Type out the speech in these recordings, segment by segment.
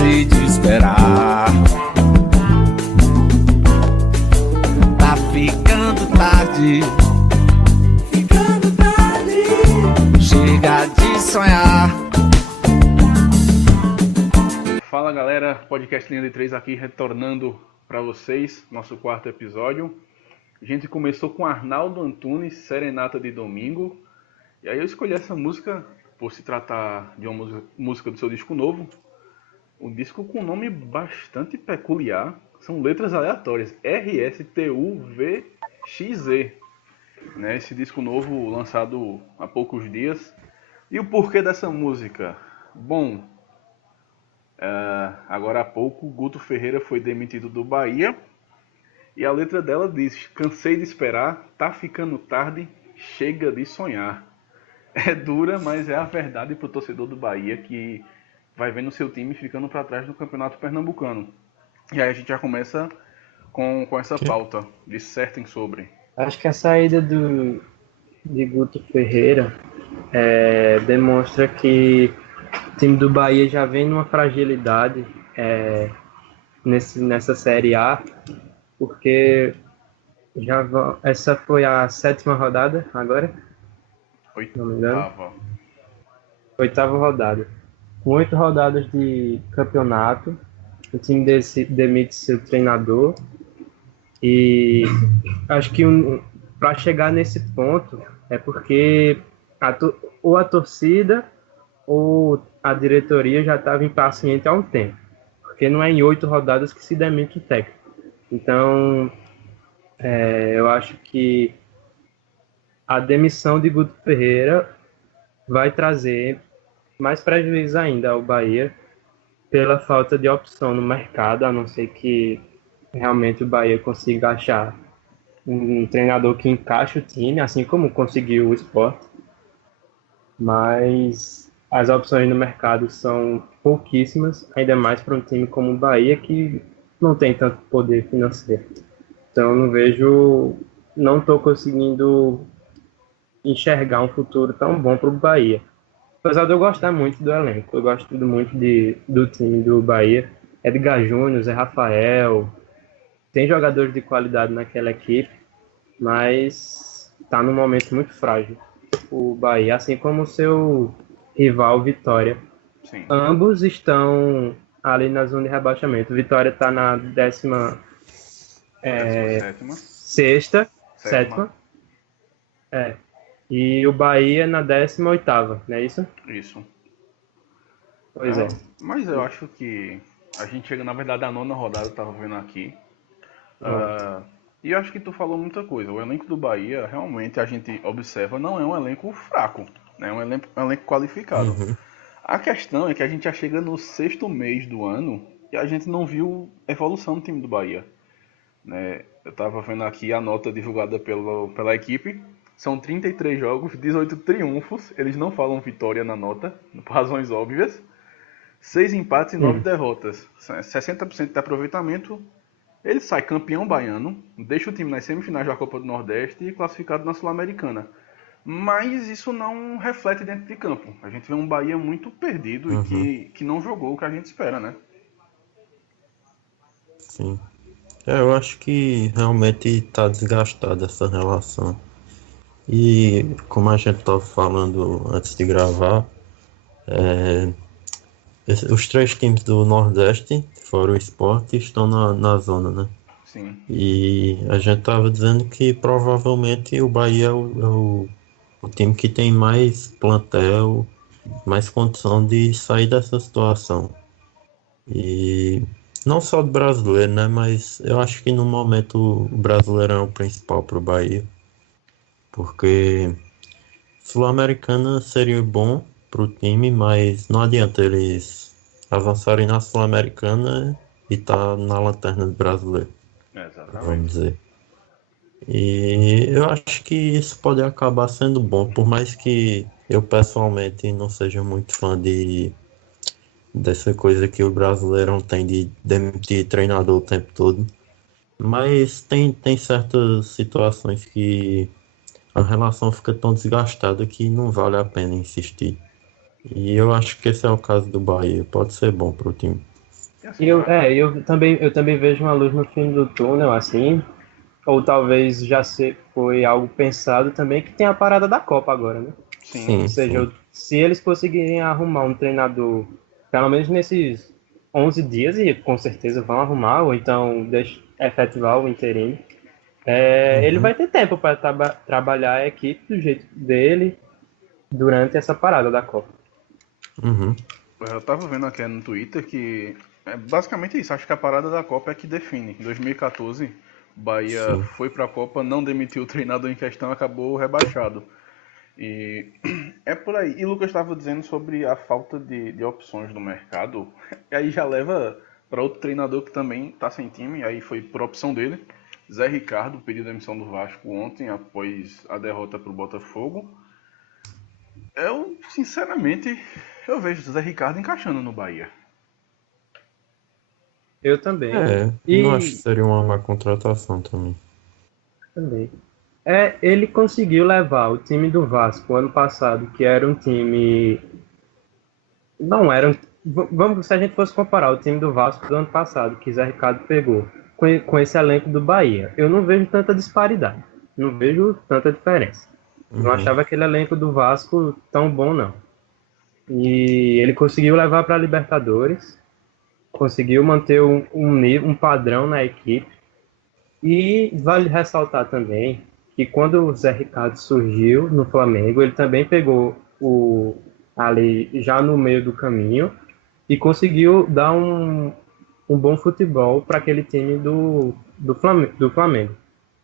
cansei de esperar. Tá ficando tarde. Chega de sonhar. Fala galera, podcast Linha de 3 aqui retornando para vocês, nosso quarto episódio. A gente começou com Arnaldo Antunes, Serenata de Domingo. E aí eu escolhi essa música por se tratar de uma música do seu disco novo. Um disco com um nome bastante peculiar, são letras aleatórias, RSTUVXZ. Né? Esse disco novo lançado há poucos dias. E o porquê dessa música? Bom, agora há pouco Guto Ferreira foi demitido do Bahia. E a letra dela diz: cansei de esperar, tá ficando tarde, chega de sonhar. É dura, mas é a verdade pro torcedor do Bahia que vai vendo seu time ficando para trás no Campeonato Pernambucano. E aí a gente já começa com essa pauta, dissertem sobre. Acho que a saída de Guto Ferreira demonstra que o time do Bahia já vem numa fragilidade nessa Série A, porque essa foi a 7ª rodada agora, não me engano. Oitava rodada. Com 8 rodadas de campeonato, o time demite seu treinador e acho que para chegar nesse ponto é porque ou a torcida ou a diretoria já estava impaciente há um tempo, porque não é em 8 rodadas que se demite o técnico. Então, eu acho que a demissão de Guto Ferreira vai trazer mais prejuízo ainda ao Bahia pela falta de opção no mercado, a não ser que realmente o Bahia consiga achar um treinador que encaixe o time, assim como conseguiu o Sport. Mas as opções no mercado são pouquíssimas, ainda mais para um time como o Bahia, que não tem tanto poder financeiro. Então não estou conseguindo enxergar um futuro tão bom para o Bahia. Apesar de eu gostar muito do elenco, eu gosto muito do time do Bahia. Edgar Júnior, Zé Rafael, tem jogadores de qualidade naquela equipe, mas está num momento muito frágil o Bahia, assim como o seu rival Vitória. Sim. Ambos estão ali na zona de rebaixamento. Vitória está na 16ª. Sétima. E o Bahia na 18ª, não é isso? Isso. Pois é. Mas eu acho que a gente chega, na verdade, à 9ª rodada, eu tava vendo aqui. E eu acho que tu falou muita coisa. O elenco do Bahia, realmente, a gente observa, não é um elenco fraco, né? É um elenco qualificado. Uhum. A questão é que a gente já chega no 6º mês do ano e a gente não viu evolução do time do Bahia, né? Eu tava vendo aqui a nota divulgada pela equipe. São 33 jogos, 18 triunfos. Eles não falam vitória na nota, por razões óbvias. 6 empates e 9 derrotas. 60% de aproveitamento. Ele sai campeão baiano, deixa o time nas semifinais da Copa do Nordeste e classificado na Sul-Americana. Mas isso não reflete dentro de campo. A gente vê um Bahia muito perdido e que não jogou o que a gente espera, né? Sim. Eu acho que realmente está desgastada essa relação. E como a gente estava falando antes de gravar, os 3 times do Nordeste, fora o Sport, estão na zona, né? Sim. E a gente estava dizendo que provavelmente o Bahia é o time que tem mais plantel, mais condição de sair dessa situação. E não só do brasileiro, né? Mas eu acho que no momento o brasileiro é o principal para o Bahia. Porque Sul-Americana seria bom para o time, mas não adianta eles avançarem na Sul-Americana e tá na lanterna do brasileiro. Exatamente. Vamos dizer. E eu acho que isso pode acabar sendo bom, por mais que eu pessoalmente não seja muito fã dessa coisa que o brasileiro tem de demitir treinador o tempo todo. Mas tem certas situações que a relação fica tão desgastada que não vale a pena insistir. E eu acho que esse é o caso do Bahia. Pode ser bom pro time. E assim, eu também vejo uma luz no fim do túnel, assim, ou talvez foi algo pensado também, que tem a parada da Copa agora, né? sim, Ou Sim, sim. seja, se eles conseguirem arrumar um treinador, pelo menos nesses 11 dias, e com certeza vão arrumar, ou então efetivar o interino, ele Uhum, vai ter tempo para trabalhar a equipe do jeito dele durante essa parada da Copa. uhum, eu tava vendo aqui no Twitter que é basicamente isso. Acho que a parada da Copa é que define. Em 2014, o Bahia sim. foi pra Copa, não demitiu o treinador em questão, acabou rebaixado. E é por aí. E o Lucas estava dizendo sobre a falta de opções no mercado. E aí já leva para outro treinador que também está sem time. Aí foi por opção dele. Zé Ricardo pediu demissão do Vasco ontem após a derrota para o Botafogo. Eu, sinceramente, eu vejo o Zé Ricardo encaixando no Bahia. Eu também. É, não acho que E seria uma má contratação também. também. Ele conseguiu levar o time do Vasco ano passado, que era um time. Não era. Vamos, se a gente fosse comparar o time do Vasco do ano passado, que Zé Ricardo pegou, com esse elenco do Bahia, eu não vejo tanta disparidade. Não vejo tanta diferença. Não Uhum, achava aquele elenco do Vasco tão bom, não. E ele conseguiu levar para a Libertadores, conseguiu manter um padrão na equipe. E vale ressaltar também que quando o Zé Ricardo surgiu no Flamengo, ele também pegou ali já no meio do caminho e conseguiu dar um bom futebol para aquele time do Flamengo.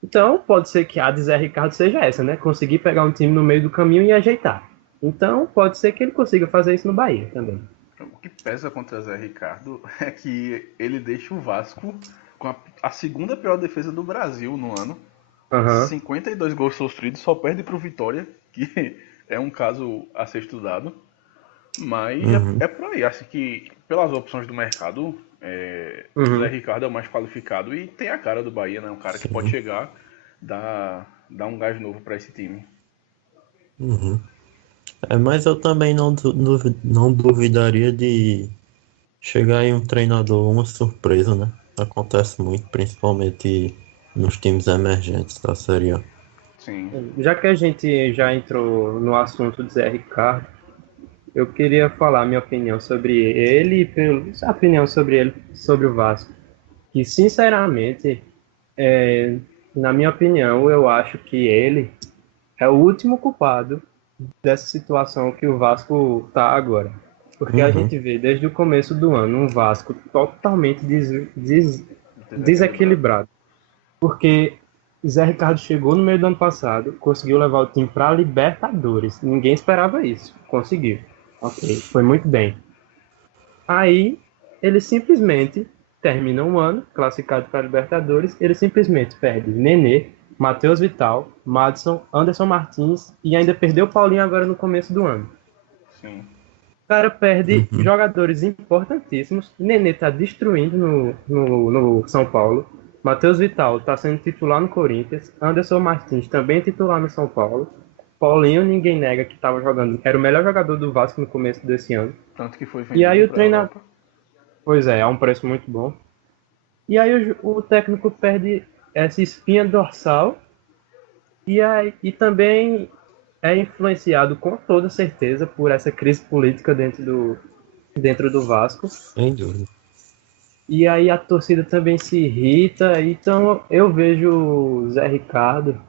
Então, pode ser que a de Zé Ricardo seja essa, né? Conseguir pegar um time no meio do caminho e ajeitar. Então, pode ser que ele consiga fazer isso no Bahia também. O que pesa contra o Zé Ricardo é que ele deixa o Vasco com a segunda pior defesa do Brasil no ano. Aham. 52 gols sofridos, só perde pro Vitória, que é um caso a ser estudado. Mas uhum, é por aí. Acho que pelas opções do mercado, o Zé Uhum. Ricardo é o mais qualificado e tem a cara do Bahia, né? Um cara que pode sim. chegar, dar um gás novo para esse time. Uhum. É, mas eu também não duvidaria de chegar aí um treinador, uma surpresa, né? Acontece muito, principalmente nos times emergentes da Série A. Sim. Já que a gente já entrou no assunto do Zé Ricardo, eu queria falar minha opinião sobre ele e a opinião sobre ele, sobre o Vasco. Que, sinceramente, na minha opinião, eu acho que ele é o último culpado dessa situação que o Vasco está agora. Porque a Uhum, gente vê desde o começo do ano um Vasco totalmente Desequilibrado. desequilibrado. Porque Zé Ricardo chegou no meio do ano passado, conseguiu levar o time para a Libertadores. Ninguém esperava isso. Conseguiu. Ok, foi muito bem. Aí ele simplesmente termina um ano classificado para a Libertadores. Ele simplesmente perde Nenê, Matheus Vital, Madison, Anderson Martins e ainda perdeu o Paulinho agora no começo do ano. Sim. O cara perde uhum, jogadores importantíssimos. Nenê tá destruindo no São Paulo. Matheus Vital tá sendo titular no Corinthians. Anderson Martins também titular no São Paulo. Paulinho, ninguém nega que estava jogando. Era o melhor jogador do Vasco no começo desse ano. Tanto que foi E aí vendido o para a treinador. Europa. Pois é, é um preço muito bom. E aí o técnico perde essa espinha dorsal. E também é influenciado com toda certeza por essa crise política dentro do Vasco. sem dúvida. E aí a torcida também se irrita. Então eu vejo o Zé Ricardo,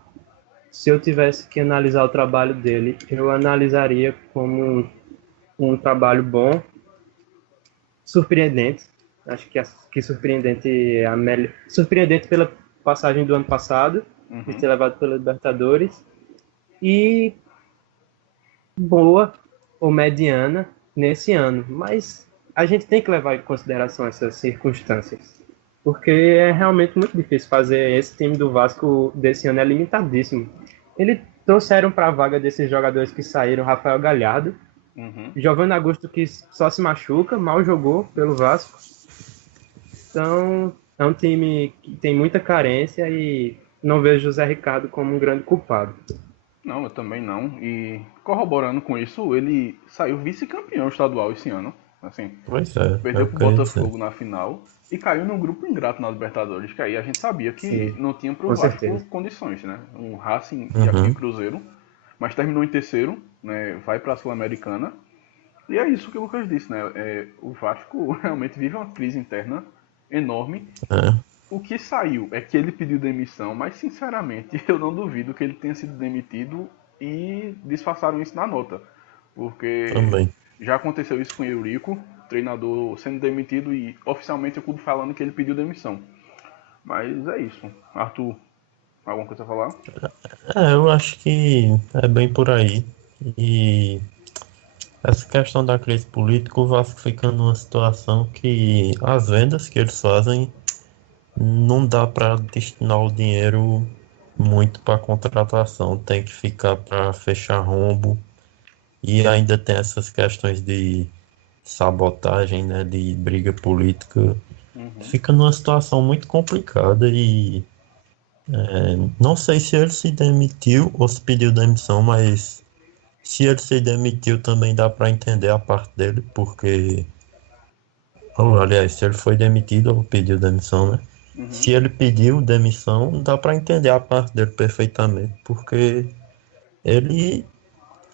se eu tivesse que analisar o trabalho dele, eu analisaria como um trabalho bom, surpreendente. Acho que surpreendente é a melhor. Surpreendente pela passagem do ano passado, de Uhum. ter levado pela Libertadores. E boa ou mediana nesse ano. Mas a gente tem que levar em consideração essas circunstâncias. Porque é realmente muito difícil fazer esse time do Vasco desse ano, é limitadíssimo. Eles trouxeram para a vaga desses jogadores que saíram Rafael Galhardo, Uhum. Giovanni Augusto, que só se machuca, mal jogou pelo Vasco. Então é um time que tem muita carência e não vejo o Zé Ricardo como um grande culpado. Não, eu também não. E corroborando com isso, ele saiu vice-campeão estadual esse ano. Assim, Pois é. perdeu pro Botafogo na final e caiu num grupo ingrato na Libertadores, que aí a gente sabia que Sim, não tinha pro com Vasco certeza. condições, né? Um Racing e aqui o Cruzeiro, mas terminou em terceiro, né? Vai pra Sul-Americana. E é isso que o Lucas disse, né? O Vasco realmente vive uma crise interna enorme. É, O que saiu é que ele pediu demissão, mas sinceramente eu não duvido que ele tenha sido demitido e disfarçaram isso na nota. Porque também. já aconteceu isso com o Eurico, treinador sendo demitido e oficialmente o clube falando que ele pediu demissão. Mas é isso. Arthur, alguma coisa a falar? Eu acho que é bem por aí. E essa questão da crise política, o Vasco fica numa situação que as vendas que eles fazem não dá para destinar o dinheiro muito para contratação, tem que ficar para fechar rombo e ainda tem essas questões de sabotagem, né, de briga política. Fica numa situação muito complicada e não sei se ele se demitiu ou se pediu demissão, mas se ele se demitiu também dá para entender a parte dele, porque, aliás, se ele foi demitido ou pediu demissão, né? Se ele pediu demissão, dá para entender a parte dele perfeitamente, porque ele,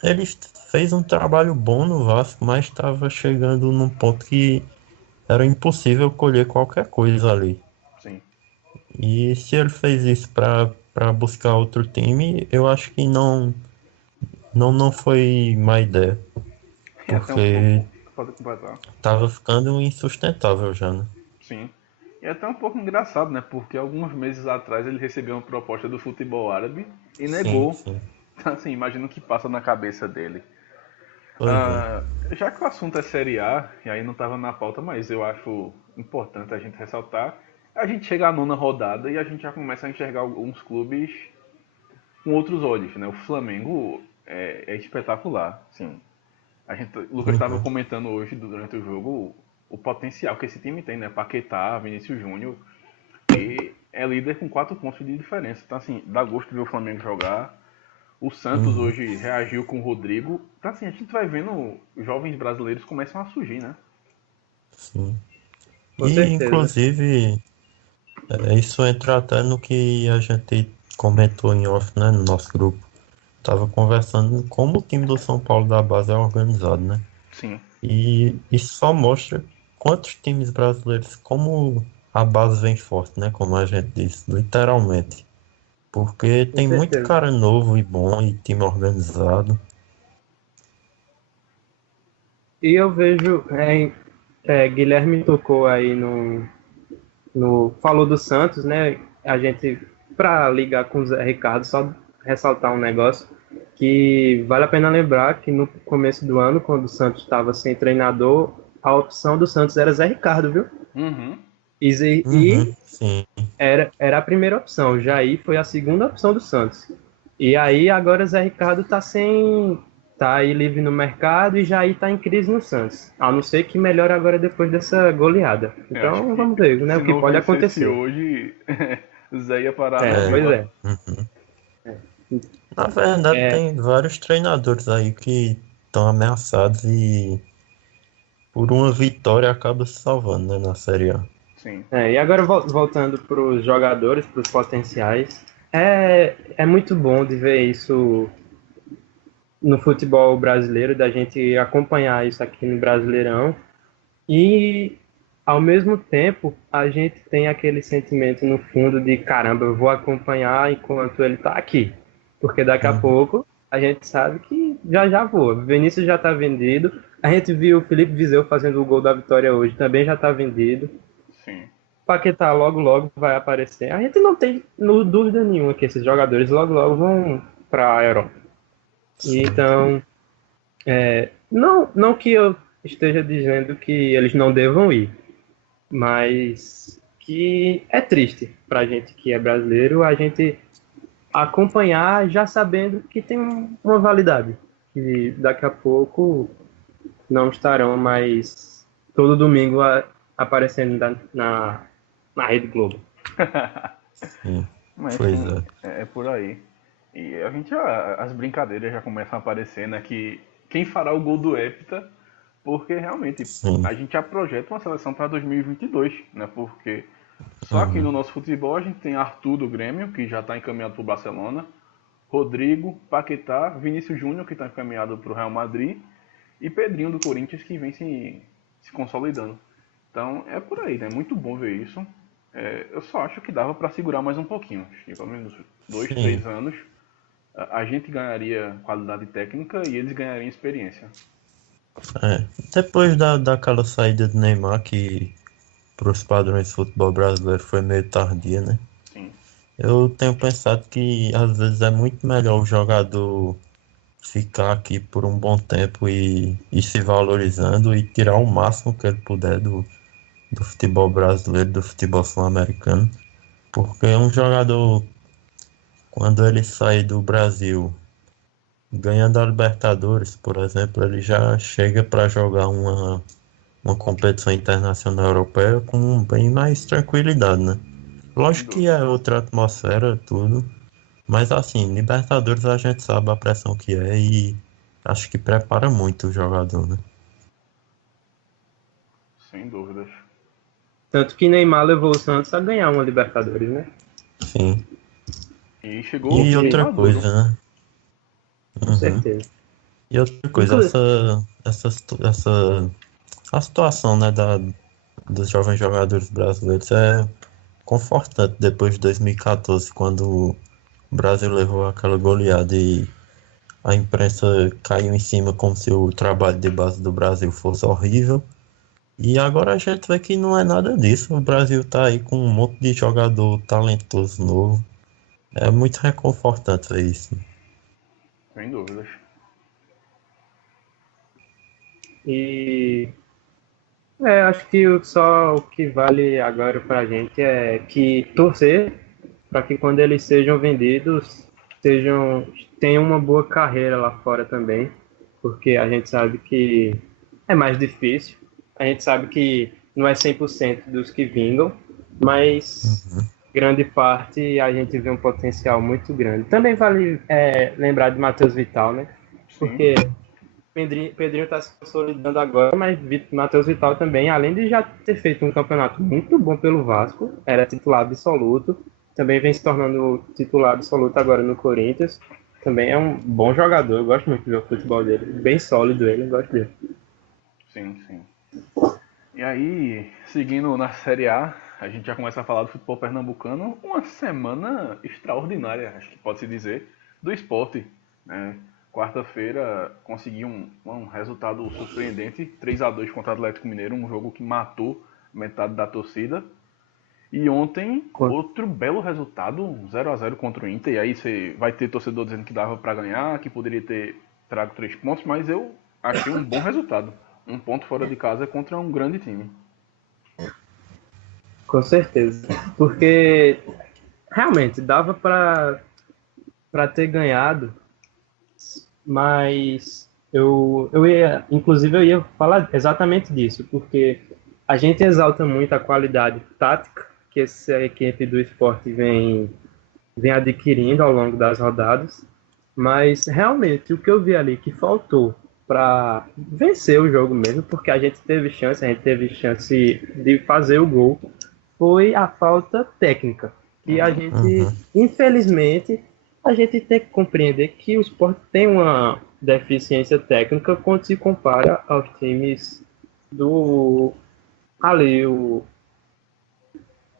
ele fez um trabalho bom no Vasco, mas estava chegando num ponto que era impossível colher qualquer coisa ali. Sim. E se ele fez isso para buscar outro time, eu acho que não foi má ideia, E até um porque pouco. Pode completar. tava ficando insustentável já, né? Sim. E é até um pouco engraçado, né? Porque alguns meses atrás ele recebeu uma proposta do futebol árabe e Sim, negou. sim. Assim, imagina o que passa na cabeça dele. Pois é. Já que o assunto é Série A, e aí não estava na pauta, mas eu acho importante a gente ressaltar, a gente chega à nona rodada e a gente já começa a enxergar alguns clubes com outros olhos, né? O Flamengo é espetacular, sim. O Lucas estava comentando hoje durante o jogo o potencial que esse time tem, né? Paquetá, Vinícius Júnior, e é líder com 4 pontos de diferença. Então, assim, dá gosto de ver o Flamengo jogar. O Santos hoje reagiu com o Rodrigo. Então, assim, a gente vai vendo jovens brasileiros começam a surgir, né? Sim. Com E, certeza. inclusive, isso entra até no que a gente comentou em off, né, no nosso grupo. Tava conversando como o time do São Paulo da base é organizado, né? Sim. E isso só mostra quantos times brasileiros, como a base vem forte, né? Como a gente disse, literalmente. Porque Com tem muito certeza. cara novo e bom e time organizado. E eu vejo, Guilherme tocou aí falou do Santos, né? A gente, para ligar com o Zé Ricardo, só ressaltar um negócio que vale a pena lembrar que no começo do ano, quando o Santos estava sem treinador, a opção do Santos era Zé Ricardo, viu? Uhum. E Sim. era a primeira opção, o Jair foi a segunda opção do Santos. E aí agora Zé Ricardo tá aí livre no mercado e Jair tá em crise no Santos. A não ser que melhore agora depois dessa goleada. Eu acho Então que vamos ver, né, se o que não pode vencesse acontecer. hoje, Zé ia parar na Pois Vila. é. Na verdade, É, tem vários treinadores aí que estão ameaçados e por uma vitória acaba se salvando, né, na Série A. Sim. e agora voltando para os jogadores, para os potenciais, é muito bom de ver isso no futebol brasileiro, da gente acompanhar isso aqui no Brasileirão. E, ao mesmo tempo, a gente tem aquele sentimento no fundo de caramba, eu vou acompanhar enquanto ele está aqui. Porque daqui a Uhum. pouco a gente sabe que já voa. Vinícius já está vendido. A gente viu o Felipe Viseu fazendo o gol da vitória hoje, também já está vendido. Sim. Paquetá logo vai aparecer. A gente não tem dúvida nenhuma que esses jogadores logo vão para a Europa. Então, não que eu esteja dizendo que eles não devam ir, mas que é triste para a gente que é brasileiro a gente acompanhar já sabendo que tem uma validade, que daqui a pouco não estarão mais todo domingo aparecendo na Rede Globo. Sim. Mas Pois sim, é. é por aí. E as brincadeiras já começam a aparecer, né? Que quem fará o gol do Hepta Porque realmente Sim. a gente já projeta uma seleção para 2022, né? Porque só aqui no nosso futebol a gente tem Arthur do Grêmio, que já está encaminhado para o Barcelona, Rodrigo, Paquetá, Vinícius Júnior, que está encaminhado para o Real Madrid, e Pedrinho do Corinthians, que vem se consolidando. Então é por aí, né? Muito bom ver isso. Eu só acho que dava para segurar mais um pouquinho. Acho que pelo menos 2, 3 anos a gente ganharia qualidade técnica e eles ganhariam experiência. Depois daquela saída do Neymar, que para os padrões de futebol brasileiro foi meio tardia, né? Sim. Eu tenho pensado que às vezes é muito melhor o jogador ficar aqui por um bom tempo e se valorizando e tirar o máximo que ele puder do futebol brasileiro, do futebol sul-americano. Porque um jogador, quando ele sai do Brasil, ganhando a Libertadores, por exemplo, ele já chega para jogar uma competição internacional europeia com bem mais tranquilidade, né? Lógico que é outra atmosfera, tudo. Mas assim, Libertadores a gente sabe a pressão que é e acho que prepara muito o jogador, né? Sem dúvidas. Tanto que Neymar levou o Santos a ganhar uma Libertadores, né? Sim. E chegou E outra maduro. coisa, né? Com certeza. E outra coisa, a situação, né, dos jovens jogadores brasileiros é confortante depois de 2014, quando o Brasil levou aquela goleada e a imprensa caiu em cima como se o trabalho de base do Brasil fosse horrível. E agora a gente vê que não é nada disso. O Brasil tá aí com um monte de jogador talentoso novo. É muito reconfortante ver isso. Sem dúvidas. E acho que só o que vale agora pra gente é que torcer para que quando eles sejam vendidos, tenham uma boa carreira lá fora também, porque a gente sabe que é mais difícil, a gente sabe que não é 100% dos que vingam, mas grande parte a gente vê um potencial muito grande. Também vale lembrar de Matheus Vital, né? Porque Pedrinho está se consolidando agora, mas Matheus Vital também, além de já ter feito um campeonato muito bom pelo Vasco, era titular absoluto, também vem se tornando titular absoluto agora no Corinthians. Também é um bom jogador, eu gosto muito de ver o futebol dele, bem sólido ele, eu gosto dele. Sim, sim. E aí, seguindo na Série A, a gente já começa a falar do futebol pernambucano, uma semana extraordinária, acho que pode-se dizer, do Sport, né? Quarta-feira conseguiu um resultado surpreendente, 3-2 contra o Atlético Mineiro, um jogo que matou metade da torcida. E ontem, outro belo resultado, 0-0 contra o Inter. E aí você vai ter torcedor dizendo que dava para ganhar, que poderia ter trago 3 pontos, mas eu achei um bom resultado. Um ponto fora de casa contra um grande time. Com certeza. Porque realmente dava para ter ganhado, mas eu ia falar exatamente disso, porque a gente exalta muito a qualidade tática que essa equipe do Sport vem adquirindo ao longo das rodadas, mas realmente o que eu vi ali que faltou para vencer o jogo mesmo, porque a gente teve chance de fazer o gol, foi a falta técnica. E a gente, infelizmente, a gente tem que compreender que o Sport tem uma deficiência técnica quando se compara aos times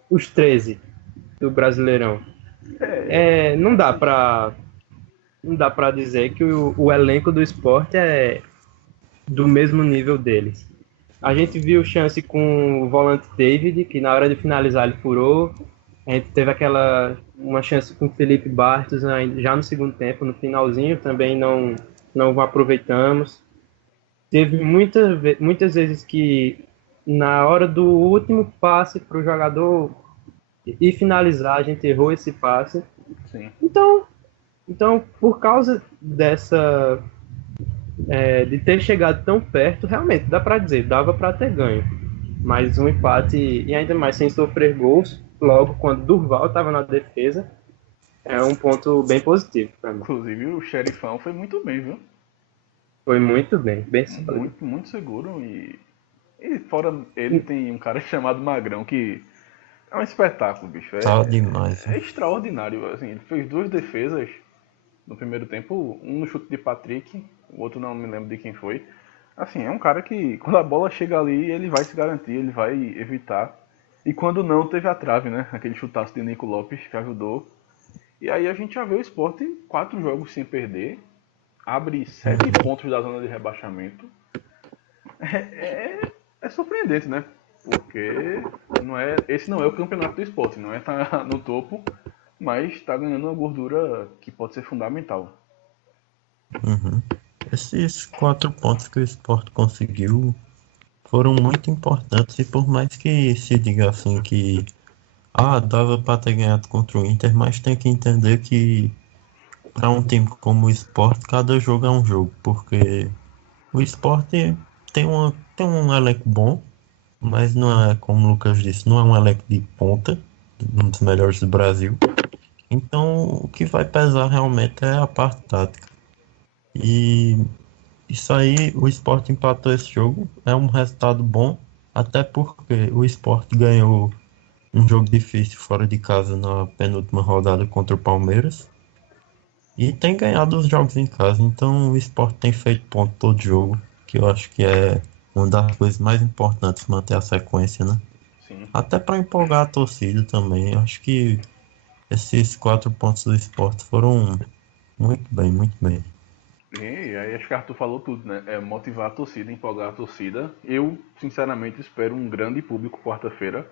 os 13 do Brasileirão. Não dá para dizer que o elenco do Sport é do mesmo nível deles. A gente viu chance com o volante David, que na hora de finalizar ele furou. A gente teve uma chance com o Felipe Bartos já no segundo tempo, no finalzinho, também não aproveitamos. Teve muitas vezes que na hora do último passe para o jogador e finalizar, a gente errou esse passe. Sim. Então, por causa dessa de ter chegado tão perto, realmente dá para dizer, dava para ter ganho. Mas um empate, e ainda mais sem sofrer gols, logo quando Durval estava na defesa, é um ponto bem positivo para mim. Inclusive o Xerifão foi muito bem, viu? Foi muito bem, bem sólido. Muito, muito seguro. E fora ele, tem um cara chamado Magrão que é um espetáculo, bicho. Tá demais. É extraordinário. Assim, ele fez 2 defesas no primeiro tempo, um no chute de Patrick, o outro não me lembro de quem foi. Assim, é um cara que quando a bola chega ali, ele vai se garantir, ele vai evitar. E quando não, teve a trave, né? Aquele chutaço de Nico Lopes que ajudou. E aí a gente já vê o Sport 4 jogos sem perder, abre 7 pontos da zona de rebaixamento. É surpreendente, né? Porque esse não é o campeonato do Sport, não é estar no topo, mas está ganhando uma gordura que pode ser fundamental. Uhum. Esses 4 pontos que o Sport conseguiu foram muito importantes, e por mais que se diga assim que dava para ter ganhado contra o Inter, mas tem que entender que para um time como o Sport, cada jogo é um jogo, porque o Sport tem um elenco bom, mas não é, como o Lucas disse, não é um elenco de ponta, um dos melhores do Brasil. Então, o que vai pesar realmente é a parte tática. E isso aí, o Sport empatou esse jogo, é um resultado bom, até porque o Sport ganhou um jogo difícil fora de casa na penúltima rodada contra o Palmeiras. E tem ganhado os jogos em casa, então o Sport tem feito ponto todo jogo, que eu acho que é uma das coisas mais importantes, manter a sequência, né? Sim. Até para empolgar a torcida também. Eu acho que esses 4 pontos do Sport foram muito bem, muito bem. E aí acho que Arthur falou tudo, né? É motivar a torcida, empolgar a torcida. Eu, sinceramente, espero um grande público quarta-feira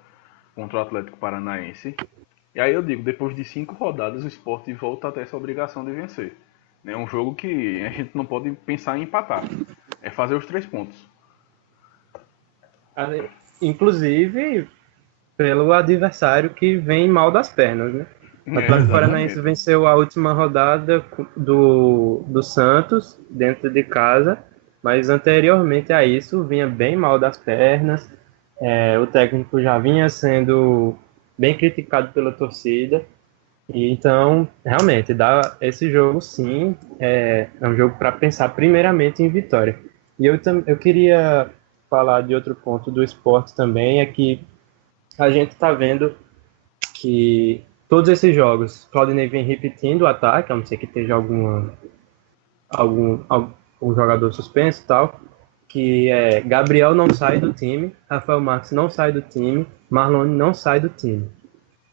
contra o Atlético Paranaense. E aí eu digo, depois de 5 rodadas, o Sport volta a ter essa obrigação de vencer. É um jogo que a gente não pode pensar em empatar. É fazer os 3 pontos. Inclusive, pelo adversário que vem mal das pernas, né? O Atlético Paranaense venceu a última rodada do Santos, dentro de casa, mas anteriormente a isso vinha bem mal das pernas. O técnico já vinha sendo bem criticado pela torcida. E então, realmente, esse jogo sim é um jogo para pensar primeiramente em vitória. E eu queria falar de outro ponto do Sport também, é que a gente está vendo que todos esses jogos, Claudinei vem repetindo o ataque, a não ser que esteja algum jogador suspenso e tal, que Gabriel não sai do time, Rafael Marques não sai do time, Marlon não sai do time.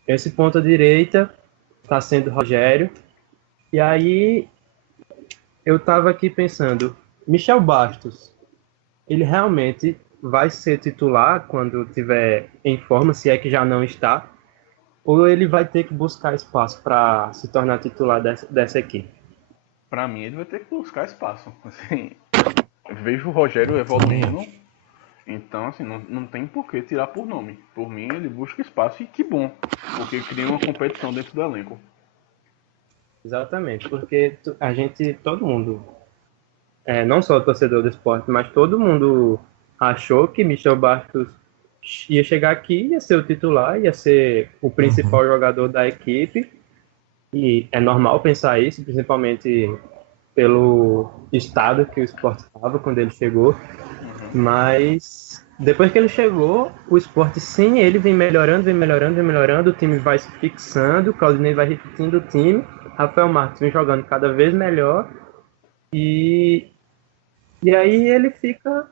Esse ponta direita está sendo Rogério. E aí eu estava aqui pensando, Michel Bastos, ele realmente vai ser titular quando tiver em forma, se é que já não está, ou ele vai ter que buscar espaço para se tornar titular dessa equipe? Para mim, ele vai ter que buscar espaço. Assim, vejo o Rogério evoluindo, então assim, não tem por que tirar por nome. Por mim, ele busca espaço, e que bom, porque cria uma competição dentro do elenco. Exatamente, porque todo mundo, não só o torcedor do Sport, mas todo mundo achou que Michel Bastos ia chegar aqui, ia ser o titular, ia ser o principal jogador da equipe, e é normal pensar isso, principalmente pelo estado que o Sport estava quando ele chegou, mas depois que ele chegou, o Sport sem ele vem melhorando, o time vai se fixando, o Claudinei vai repetindo o time, Rafael Marques vem jogando cada vez melhor, e aí ele fica...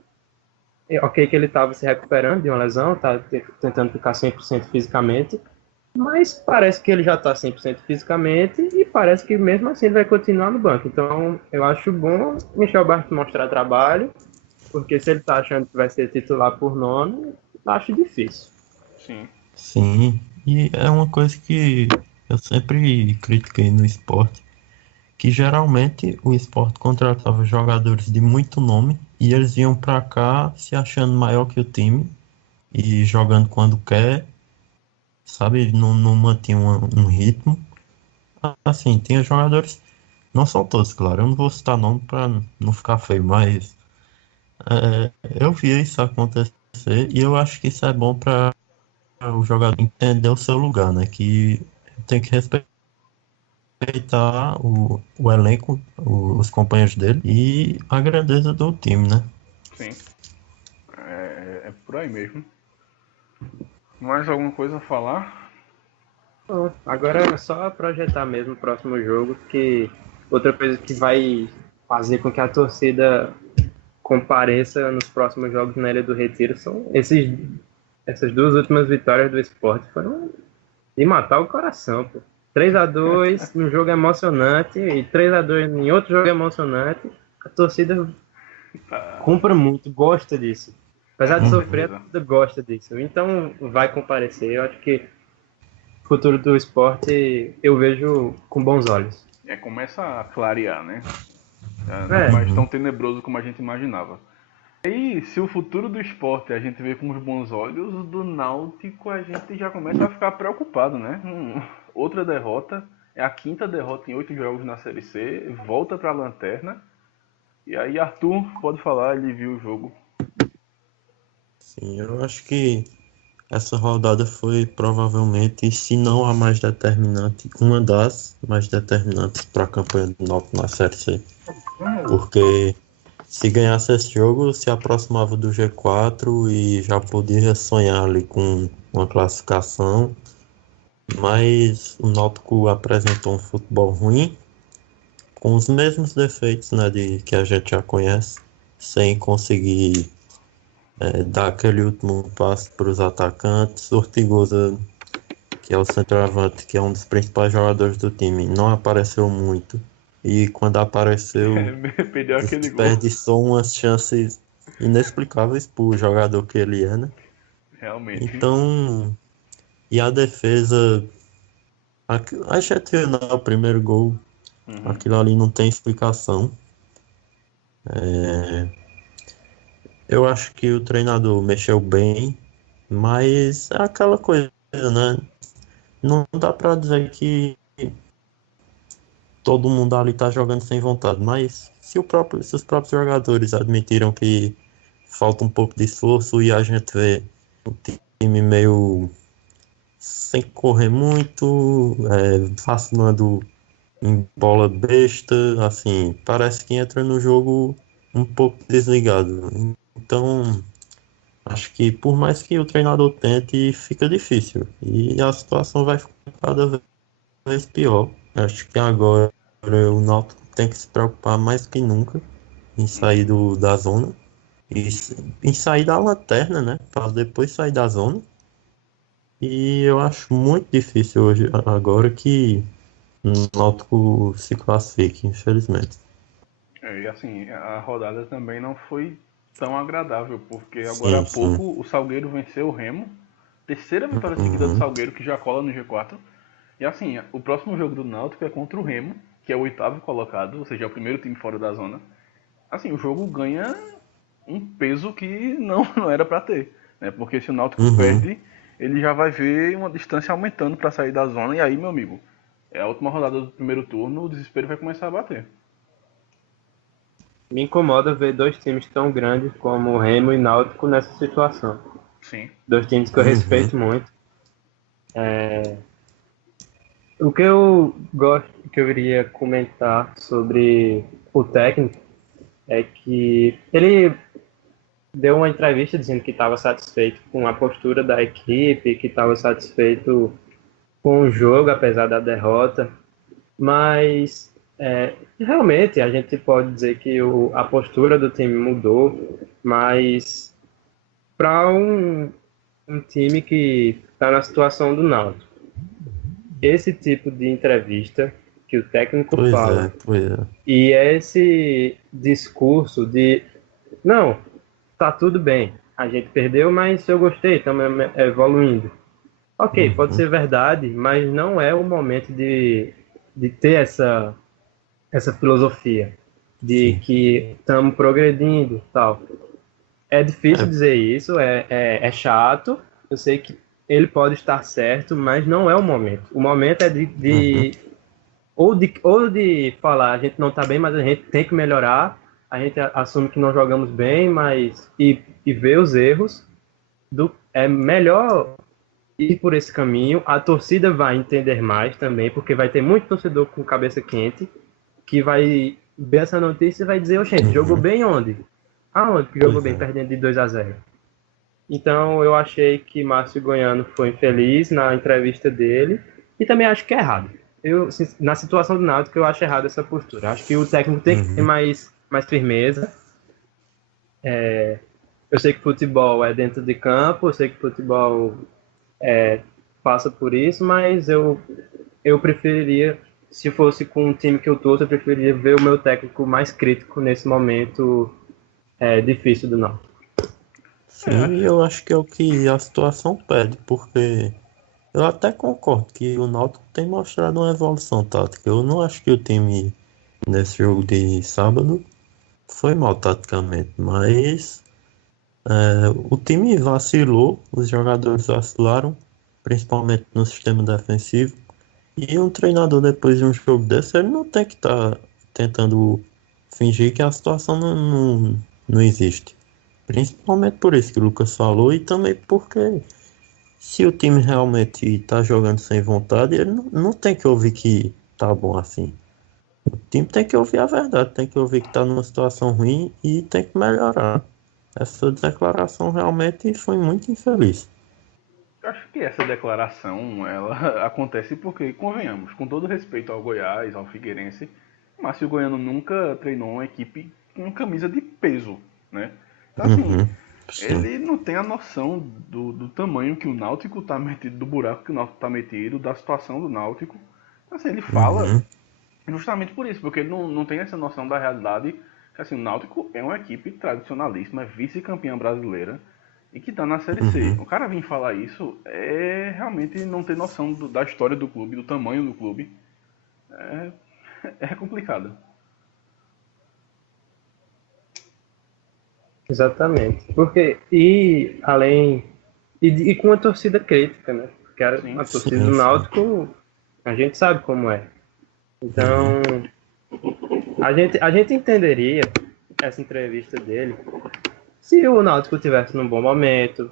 Ok que ele estava se recuperando de uma lesão, está tentando ficar 100% fisicamente, mas parece que ele já está 100% fisicamente e parece que mesmo assim ele vai continuar no banco. Então eu acho bom Michel Bastos mostrar trabalho, porque se ele está achando que vai ser titular por nome, acho difícil. Sim, e é uma coisa que eu sempre critiquei no esporte, que geralmente o Sport contratava jogadores de muito nome e eles iam pra cá se achando maior que o time e jogando quando quer, sabe? Não mantinha um ritmo. Assim, tinha jogadores, não são todos, claro, eu não vou citar nome pra não ficar feio, mas eu vi isso acontecer e eu acho que isso é bom pra o jogador entender o seu lugar, né? Que tem que respeitar respeitar o elenco, os companheiros dele e a grandeza do time, né? Sim. É por aí mesmo. Mais alguma coisa a falar? Agora é só projetar mesmo o próximo jogo, que outra coisa que vai fazer com que a torcida compareça nos próximos jogos na Ilha do Retiro são essas duas últimas vitórias do Sport. Foram de matar o coração, pô. 3-2 num jogo emocionante e 3-2 em outro jogo emocionante. A torcida compra muito, gosta disso. Apesar de sofrer, a torcida gosta disso. Então vai comparecer. Eu acho que o futuro do esporte eu vejo com bons olhos. Começa a clarear, né? Não é mais tão tenebroso como a gente imaginava. E se o futuro do esporte a gente vê com os bons olhos, do Náutico a gente já começa a ficar preocupado, né? Outra derrota, é a 5ª derrota em 8 jogos na Série C, volta para a lanterna. E aí Arthur pode falar, ele viu o jogo. Sim, eu acho que essa rodada foi provavelmente, se não a mais determinante, uma das mais determinantes para a campanha do Náutico na Série C. Porque se ganhasse esse jogo, se aproximava do G4 e já podia sonhar ali com uma classificação. Mas o Náutico apresentou um futebol ruim, com os mesmos defeitos, né, que a gente já conhece, sem conseguir dar aquele último passo para os atacantes. Ortigosa, que é o centroavante, que é um dos principais jogadores do time, não apareceu muito. E quando apareceu, desperdiçou umas chances inexplicáveis para o jogador que ele é, né? Realmente. Então, e a defesa, a gente viu, né, o primeiro gol, aquilo ali não tem explicação. Eu acho que o treinador mexeu bem, mas é aquela coisa, né? Não dá para dizer que todo mundo ali tá jogando sem vontade, mas se os próprios jogadores admitiram que falta um pouco de esforço e a gente vê o time meio sem correr muito, vacilando em bola besta, assim, parece que entra no jogo um pouco desligado. Então, acho que por mais que o treinador tente, fica difícil. E a situação vai ficar cada vez pior. Acho que agora o Náutico tem que se preocupar mais que nunca em sair da zona. E em sair da lanterna, né? Para depois sair da zona. E eu acho muito difícil hoje, agora, que o Náutico se classifique, infelizmente. E assim, a rodada também não foi tão agradável, porque agora há pouco o Salgueiro venceu o Remo, 3ª vitória seguida do Salgueiro, que já cola no G4. E assim, o próximo jogo do Náutico é contra o Remo, que é o 8º colocado, ou seja, é o primeiro time fora da zona. Assim, o jogo ganha um peso que não era para ter, né? Porque se o Náutico perde, ele já vai ver uma distância aumentando para sair da zona, e aí, meu amigo, é a última rodada do primeiro turno, o desespero vai começar a bater. Me incomoda ver 2 times tão grandes como o Remo e Náutico nessa situação. Sim. 2 times que eu respeito muito. O que eu iria comentar sobre o técnico é que ele deu uma entrevista dizendo que estava satisfeito com a postura da equipe, que estava satisfeito com o jogo, apesar da derrota, mas realmente a gente pode dizer que a postura do time mudou, mas para um time que está na situação do Náutico, esse tipo de entrevista que o técnico fala e esse discurso de não, tá tudo bem, a gente perdeu, mas eu gostei, estamos evoluindo. Ok, pode ser verdade, mas não é o momento de ter essa filosofia de que estamos progredindo, tal. É difícil dizer isso, é chato, eu sei que ele pode estar certo, mas não é o momento. O momento é ou de falar, a gente não está bem, mas a gente tem que melhorar, a gente assume que não jogamos bem, mas e ver os erros. É melhor ir por esse caminho. A torcida vai entender mais também, porque vai ter muito torcedor com cabeça quente que vai ver essa notícia e vai dizer, gente, jogou bem onde? Aonde que jogou bem, perdendo de 2-0? Então eu achei que Márcio Goiano foi infeliz na entrevista dele e também acho que é errado. Na situação do Náutico, eu acho errado essa postura. Acho que o técnico tem que ter mais firmeza. Eu sei que futebol é dentro de campo, eu sei que futebol passa por isso, mas eu preferiria, se fosse com um time que eu torço, eu preferiria ver o meu técnico mais crítico nesse momento difícil do Náutico. Sim, eu acho que é o que a situação pede, porque eu até concordo que o Náutico tem mostrado uma evolução tática. Eu não acho que o time nesse jogo de sábado foi mal taticamente, mas o time vacilou, os jogadores vacilaram, principalmente no sistema defensivo. E um treinador, depois de um jogo desse, ele não tem que estar tentando fingir que a situação não existe. Principalmente por isso que o Lucas falou e também porque se o time realmente está jogando sem vontade, ele não tem que ouvir que tá bom assim. O time tem que ouvir a verdade, tem que ouvir que está numa situação ruim e tem que melhorar. Essa declaração realmente foi muito infeliz. Eu acho que essa declaração ela acontece porque, convenhamos, com todo respeito ao Goiás, ao Figueirense, Márcio Goiano nunca treinou uma equipe com camisa de peso, né? Então, assim, ele não tem a noção do tamanho que o Náutico tá metido, do buraco que o Náutico tá metido, da situação do Náutico. Então, assim, ele fala justamente por isso, porque ele não tem essa noção da realidade. Que, assim, o Náutico é uma equipe tradicionalíssima, é vice-campeã brasileira e que tá na Série C. O cara vir falar isso é realmente não ter noção da história do clube, do tamanho do clube. É complicado. Exatamente. Porque, e com a torcida crítica, né? Porque a torcida do Náutico, a gente sabe como é. Então, a gente entenderia essa entrevista dele se o Náutico tivesse num bom momento,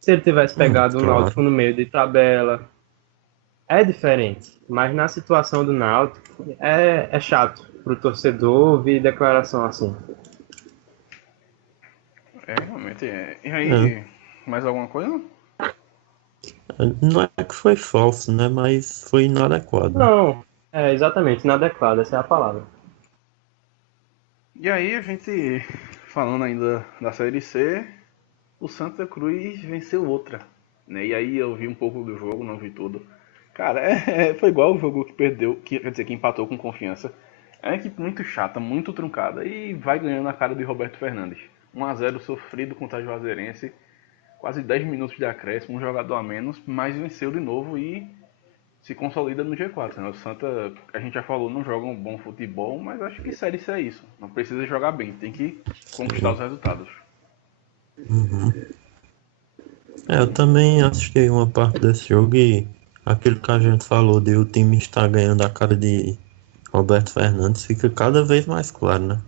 se ele tivesse pegado o Náutico no meio de tabela. É diferente, mas na situação do Náutico é chato pro torcedor ouvir declaração assim. Realmente é. E aí, mais alguma coisa? Não é que foi falso, né? Mas foi inadequado. Não, exatamente, inadequado, essa é a palavra. E aí, a gente, falando ainda da Série C, o Santa Cruz venceu outra, né? E aí eu vi um pouco do jogo, não vi tudo. Cara, foi igual o jogo que perdeu, quer dizer, que empatou com Confiança. É uma equipe muito chata, muito truncada e vai ganhando a cara de Roberto Fernandes. 1-0 sofrido contra a Juazeirense, quase 10 minutos de acréscimo, um jogador a menos, mas venceu de novo e se consolida no G4. Né? O Santa, a gente já falou, não joga um bom futebol, mas acho que Série C é isso. Não precisa jogar bem, tem que conquistar os resultados. Eu também assisti uma parte desse jogo e aquilo que a gente falou de o time estar ganhando a cara de Roberto Fernandes fica cada vez mais claro, né?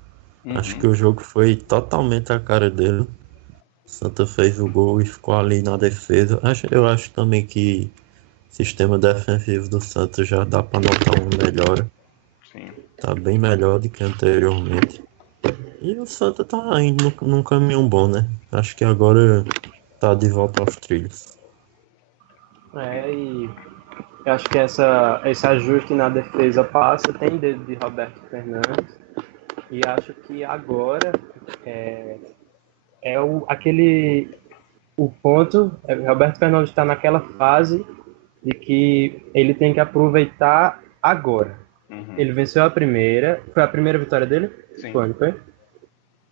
Acho que o jogo foi totalmente a cara dele. Santa fez o gol e ficou ali na defesa. Eu acho também que o sistema defensivo do Santa já dá para notar uma melhora. Sim. Tá bem melhor do que anteriormente. E o Santa tá indo num caminho bom, né? Acho que agora tá de volta aos trilhos. E eu acho que esse ajuste na defesa passa, tem dedo de Roberto Fernandes. E acho que agora o ponto. Roberto Fernandes está naquela fase de que ele tem que aproveitar agora. Ele venceu a primeira. Foi a primeira vitória dele? Sim. Foi?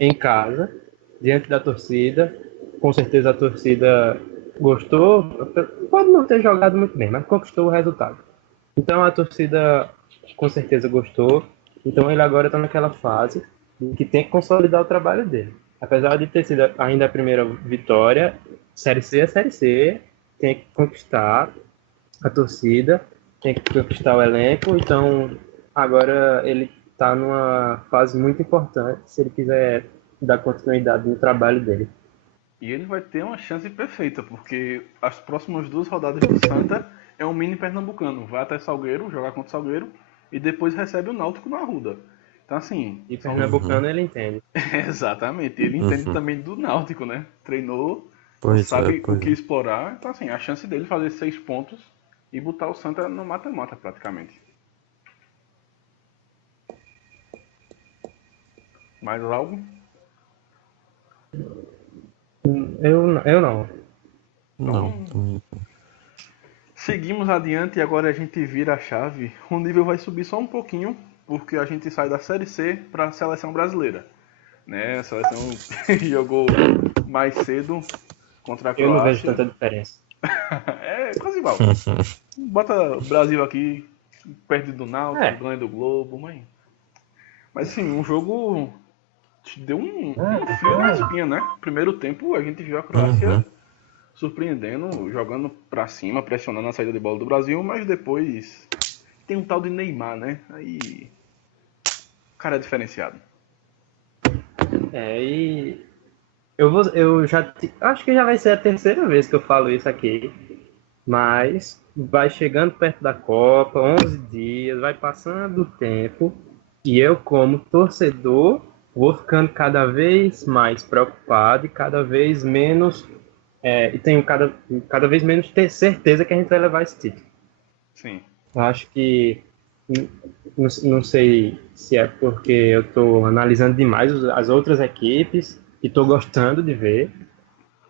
Em casa, diante da torcida. Com certeza a torcida gostou. Pode não ter jogado muito bem, mas conquistou o resultado. Então a torcida com certeza gostou. Então ele agora está naquela fase em que tem que consolidar o trabalho dele. Apesar de ter sido ainda a primeira vitória, Série C é Série C, tem que conquistar a torcida, tem que conquistar o elenco. Então agora ele está numa fase muito importante se ele quiser dar continuidade no trabalho dele. E ele vai ter uma chance perfeita, porque as próximas 2 rodadas do Santa é um mini pernambucano. Vai até Salgueiro, jogar contra o Salgueiro, e depois recebe o Náutico na Arruda. Então, assim... E pernambucano ele entende. Exatamente. Ele entende também do Náutico, né? Treinou, sabe o que explorar. Então, assim, a chance dele fazer 6 pontos e botar o Santa no mata-mata, praticamente. Mais algo? Eu não. Então, seguimos adiante e agora a gente vira a chave. O nível vai subir só um pouquinho, porque a gente sai da Série C para a Seleção Brasileira. Né? A seleção jogou mais cedo contra a Croácia. Eu não vejo tanta diferença. É quase igual. Bota o Brasil aqui, perde do Náutico, ganha do Globo, mas assim, um jogo deu um frio na espinha, né? Primeiro tempo a gente viu a Croácia surpreendendo, jogando pra cima, pressionando a saída de bola do Brasil, mas depois tem um tal de Neymar, né? Aí o cara é diferenciado. E eu já acho que já vai ser a terceira vez que eu falo isso aqui, mas vai chegando perto da Copa, 11 dias, vai passando o tempo, e eu como torcedor vou ficando cada vez mais preocupado e cada vez menos e tenho cada vez menos ter certeza que a gente vai levar esse título. Sim. Eu acho que não sei se é porque eu estou analisando demais as outras equipes e estou gostando de ver,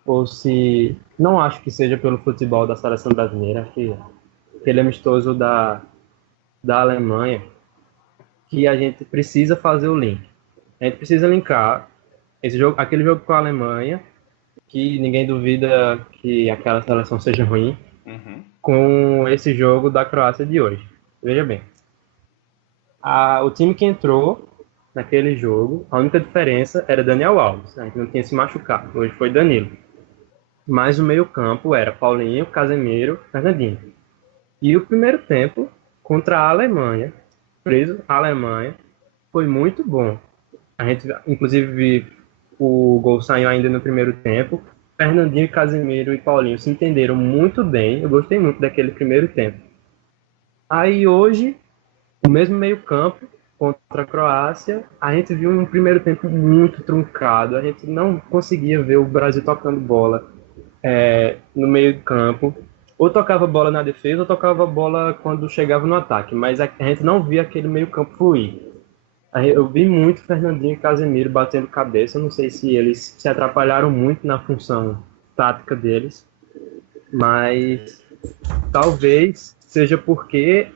ou se não acho que seja pelo futebol da seleção brasileira. Acho que aquele amistoso da Alemanha, que a gente precisa fazer o link. A gente precisa linkar aquele jogo com a Alemanha, que ninguém duvida que aquela seleção seja ruim, com esse jogo da Croácia de hoje. Veja bem, o time que entrou naquele jogo, a única diferença era Daniel Alves, a gente não tinha se machucado, hoje foi Danilo. Mas o meio-campo era Paulinho, Casemiro, Fernandinho. E o primeiro tempo, contra a Alemanha, foi muito bom. A gente, inclusive, o gol saiu ainda no primeiro tempo. Fernandinho, Casemiro e Paulinho se entenderam muito bem. Eu gostei muito daquele primeiro tempo. Aí hoje, o mesmo meio-campo contra a Croácia, a gente viu um primeiro tempo muito truncado. A gente não conseguia ver o Brasil tocando bola no meio-campo. Ou tocava bola na defesa, ou tocava bola quando chegava no ataque. Mas a gente não via aquele meio-campo fluir. Eu vi muito Fernandinho e Casemiro batendo cabeça. Não sei se eles se atrapalharam muito na função tática deles, mas talvez seja porque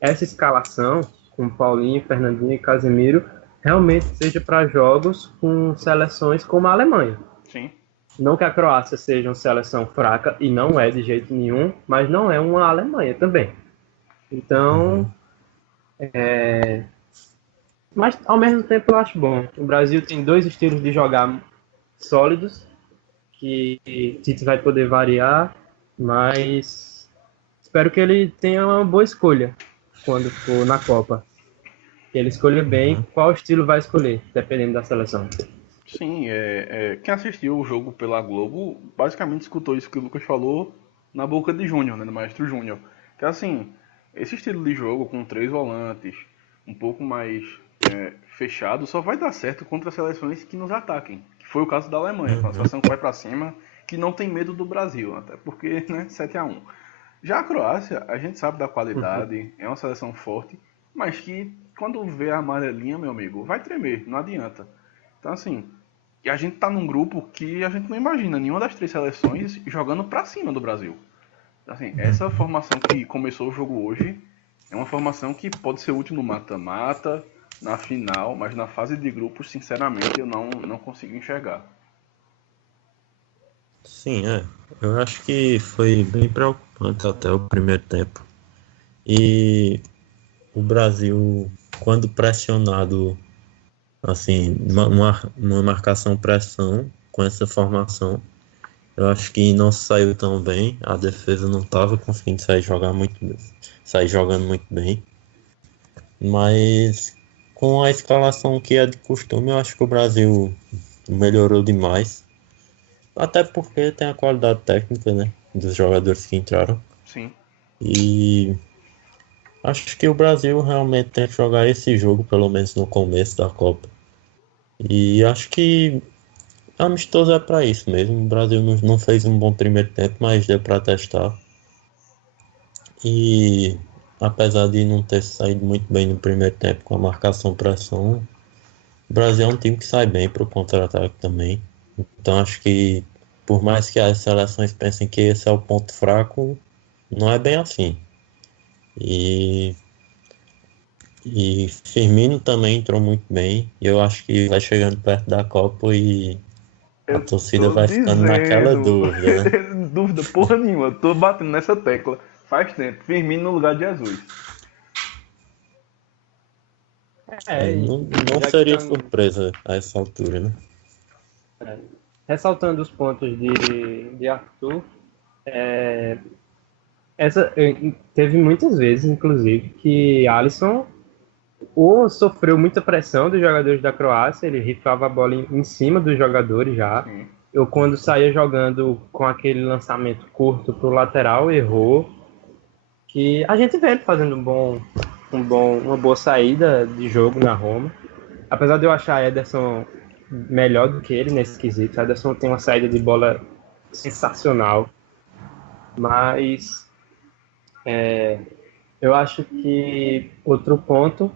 essa escalação com Paulinho, Fernandinho e Casemiro realmente seja para jogos com seleções como a Alemanha. Sim. Não que a Croácia seja uma seleção fraca, e não é de jeito nenhum, mas não é uma Alemanha também. Então... Mas ao mesmo tempo eu acho bom. O Brasil tem 2 estilos de jogar sólidos, que Tite vai poder variar, mas espero que ele tenha uma boa escolha quando for na Copa. Que ele escolha bem qual estilo vai escolher, dependendo da seleção. Sim, quem assistiu o jogo pela Globo basicamente escutou isso que o Lucas falou na boca de Júnior, né, do Maestro Júnior. Que assim, esse estilo de jogo com 3 volantes, um pouco mais fechado, só vai dar certo contra seleções que nos ataquem. Que foi o caso da Alemanha, uma seleção que vai pra cima, que não tem medo do Brasil, até porque, né, 7-1. Já a Croácia, a gente sabe da qualidade, é uma seleção forte, mas que quando vê a amarelinha, meu amigo, vai tremer, não adianta. Então assim, e a gente tá num grupo que a gente não imagina nenhuma das 3 seleções jogando pra cima do Brasil. Assim, essa formação que começou o jogo hoje é uma formação que pode ser útil no mata-mata, na final, mas na fase de grupos, sinceramente, eu não consigo enxergar. Sim, eu acho que foi bem preocupante até o primeiro tempo. E o Brasil, quando pressionado, assim, uma marcação-pressão com essa formação, eu acho que não saiu tão bem. A defesa não estava conseguindo sair jogando muito bem. Mas com a escalação que é de costume, eu acho que o Brasil melhorou demais. Até porque tem a qualidade técnica, né? Dos jogadores que entraram. Sim. E acho que o Brasil realmente tem que jogar esse jogo, pelo menos no começo da Copa. E acho que amistoso é pra isso mesmo. O Brasil não fez um bom primeiro tempo, mas deu pra testar. E apesar de não ter saído muito bem no primeiro tempo com a marcação-pressão, o Brasil é um time que sai bem pro contra-ataque também. Então acho que, por mais que as seleções pensem que esse é o ponto fraco, não é bem assim. E Firmino também entrou muito bem. E eu acho que vai chegando perto da Copa e a torcida vai ficando naquela dúvida, né? Dúvida porra nenhuma. Tô batendo nessa tecla faz tempo. Firmino no lugar de Jesus. Não seria surpresa a essa altura, né? Ressaltando os pontos de Arthur, teve muitas vezes, inclusive, que Alisson ou sofreu muita pressão dos jogadores da Croácia, ele rifava a bola em cima dos jogadores já. Sim. Eu, quando saía jogando com aquele lançamento curto pro lateral, errou. Que a gente vê ele fazendo uma boa saída de jogo na Roma. Apesar de eu achar Ederson melhor do que ele nesse quesito. Ederson tem uma saída de bola sensacional. Mas eu acho que outro ponto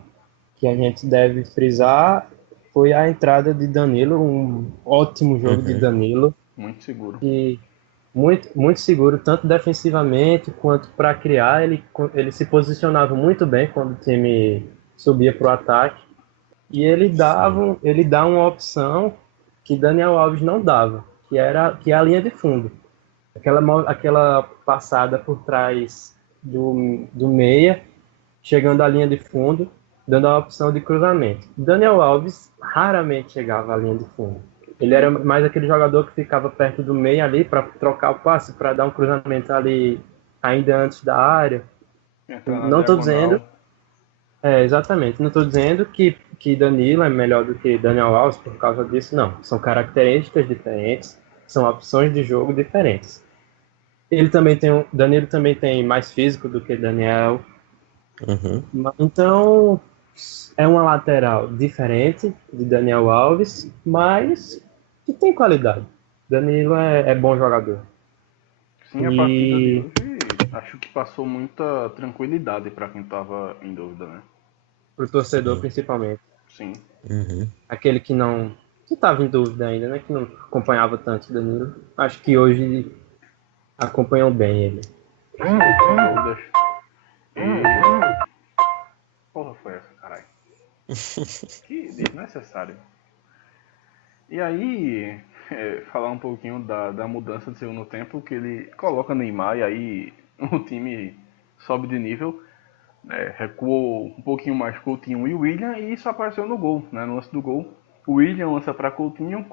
que a gente deve frisar foi a entrada de Danilo, um ótimo jogo de Danilo. Muito seguro. E muito seguro, tanto defensivamente quanto para criar. Ele se posicionava muito bem quando o time subia para o ataque. E ele dá uma opção que Daniel Alves não dava, que é a linha de fundo. Aquela passada por trás do meia, chegando à linha de fundo, dando a opção de cruzamento. Daniel Alves raramente chegava à linha de fundo. Ele era mais aquele jogador que ficava perto do meio ali para trocar o passe, para dar um cruzamento ali ainda antes da área. Não estou dizendo... exatamente. Não estou dizendo que Danilo é melhor do que Daniel Alves por causa disso, não. São características diferentes, são opções de jogo diferentes. Danilo também tem mais físico do que Daniel. Então, é uma lateral diferente de Daniel Alves, mas que tem qualidade. Danilo é bom jogador. Sim, a partida de hoje acho que passou muita tranquilidade para quem estava em dúvida, né? Pro torcedor, principalmente. Sim. Aquele que estava em dúvida ainda, né? Que não acompanhava tanto Danilo. Acho que hoje acompanham bem ele. Porra foi essa, caralho? Que desnecessário. E aí, falar um pouquinho da mudança de segundo tempo, que ele coloca Neymar e aí o time sobe de nível. Recuou um pouquinho mais Coutinho e William, e isso apareceu no gol, né? No lance do gol. O William lança para Coutinho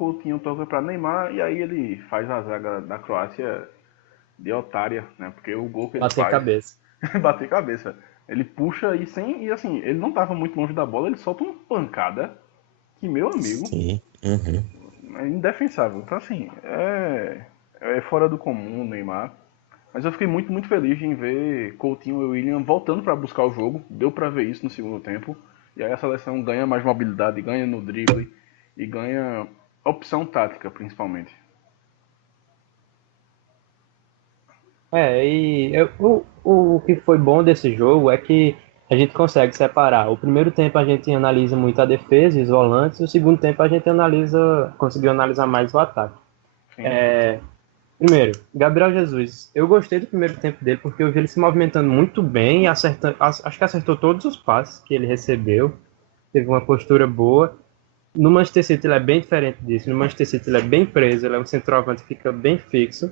toca para Neymar, e aí ele faz a zaga da Croácia de otária, né? Porque o gol que ele faz... cabeça. Bater cabeça. Ele puxa e assim, ele não tava muito longe da bola, ele solta uma pancada que, meu amigo, Sim. é indefensável. Então assim, é fora do comum o Neymar. Mas eu fiquei muito, muito feliz em ver Coutinho e William voltando para buscar o jogo. Deu para ver isso no segundo tempo. E aí a seleção ganha mais mobilidade, ganha no drible e ganha opção tática, principalmente. O que foi bom desse jogo é que a gente consegue separar. O primeiro tempo a gente analisa muito a defesa e os volantes, o segundo tempo a gente conseguiu analisar mais o ataque. Primeiro, Gabriel Jesus. Eu gostei do primeiro tempo dele porque eu vi ele se movimentando muito bem e acho que acertou todos os passes que ele recebeu. Teve uma postura boa. No Manchester City ele é bem diferente disso. No Manchester City ele é bem preso, ele é um centroavante que fica bem fixo.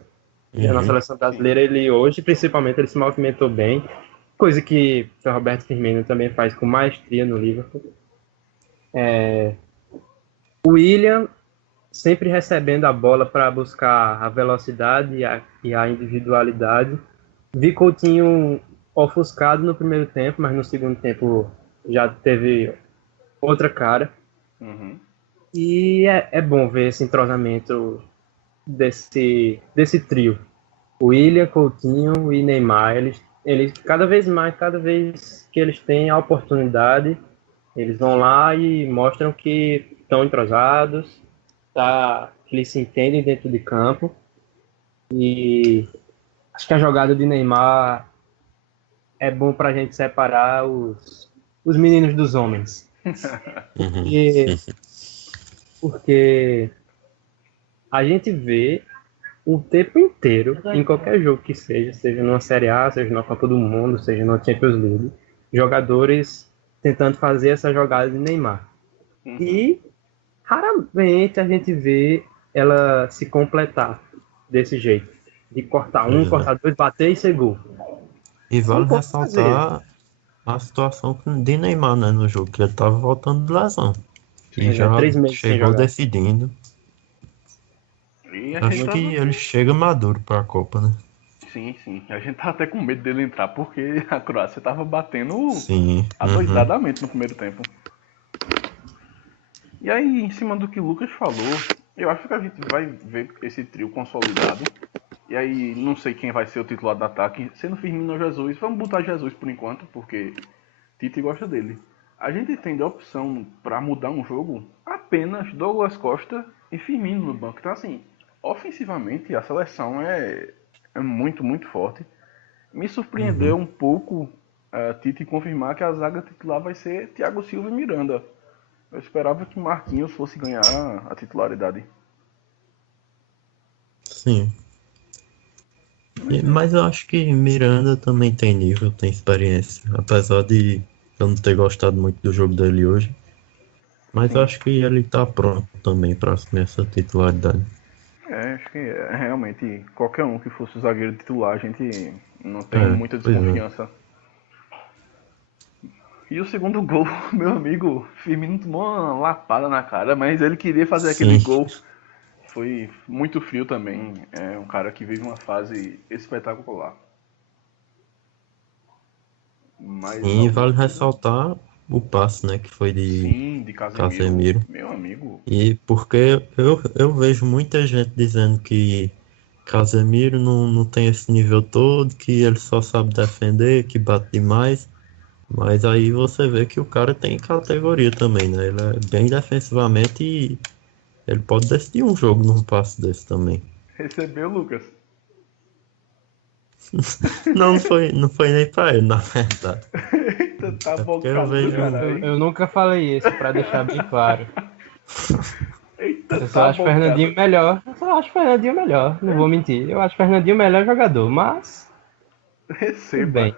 Na seleção brasileira ele hoje, principalmente, ele se movimentou bem. Coisa que o Roberto Firmino também faz com maestria no Liverpool. O William sempre recebendo a bola para buscar a velocidade e a individualidade. Vi Coutinho ofuscado no primeiro tempo, mas no segundo tempo já teve outra cara. E é bom ver esse entrosamento desse trio. O William, Coutinho e Neymar, eles cada vez mais, cada vez que eles têm a oportunidade, eles vão lá e mostram que estão entrosados, que eles se entendem dentro de campo. E acho que a jogada de Neymar é bom para a gente separar os meninos dos homens. Porque a gente vê o tempo inteiro, em qualquer jogo que seja numa Série A, seja numa Copa do Mundo, seja na Champions League, jogadores tentando fazer essa jogada de Neymar. E raramente a gente vê ela se completar desse jeito, de cortar um, cortar dois, bater e ser gol. E vale ressaltar a situação de Neymar, né, no jogo, que ele tava voltando de lesão. E já chegou decidindo. E acho que ele chega maduro pra Copa, né? Sim, sim. A gente tava até com medo dele entrar, porque a Croácia tava batendo adoidadamente no primeiro tempo. E aí, em cima do que o Lucas falou, eu acho que a gente vai ver esse trio consolidado. E aí, não sei quem vai ser o titular do ataque, sendo Firmino ou Jesus. Vamos botar Jesus por enquanto, porque Tite gosta dele. A gente tem de opção para mudar um jogo apenas Douglas Costa e Firmino no banco. Então, assim, ofensivamente a seleção é muito, muito forte. Me surpreendeu um pouco Tite confirmar que a zaga titular vai ser Thiago Silva e Miranda. Eu esperava que Marquinhos fosse ganhar a titularidade. Sim. Mas eu acho que Miranda também tem nível, tem experiência. Apesar de eu não ter gostado muito do jogo dele hoje. Mas eu acho que ele tá pronto também para assumir essa titularidade. Acho que realmente qualquer um que fosse o zagueiro titular, a gente não tem muita desconfiança. E o segundo gol, meu amigo Firmino tomou uma lapada na cara, mas ele queria fazer aquele gol. Foi muito frio também. É um cara que vive uma fase espetacular. E vale ressaltar o passe, né, que foi de Casemiro. Meu amigo. E porque eu vejo muita gente dizendo que Casemiro não tem esse nível todo, que ele só sabe defender, que bate demais. Mas aí você vê que o cara tem categoria também, né? Ele é bem defensivamente e ele pode decidir um jogo num passe desse também. Recebeu, Lucas? Não foi nem pra ele, na verdade. Eita, tá bocado, eu nunca falei isso, pra deixar bem claro. Eita, eu só acho Fernandinho melhor. Não vou mentir. Eu acho Fernandinho melhor jogador, mas... Receba. Bem.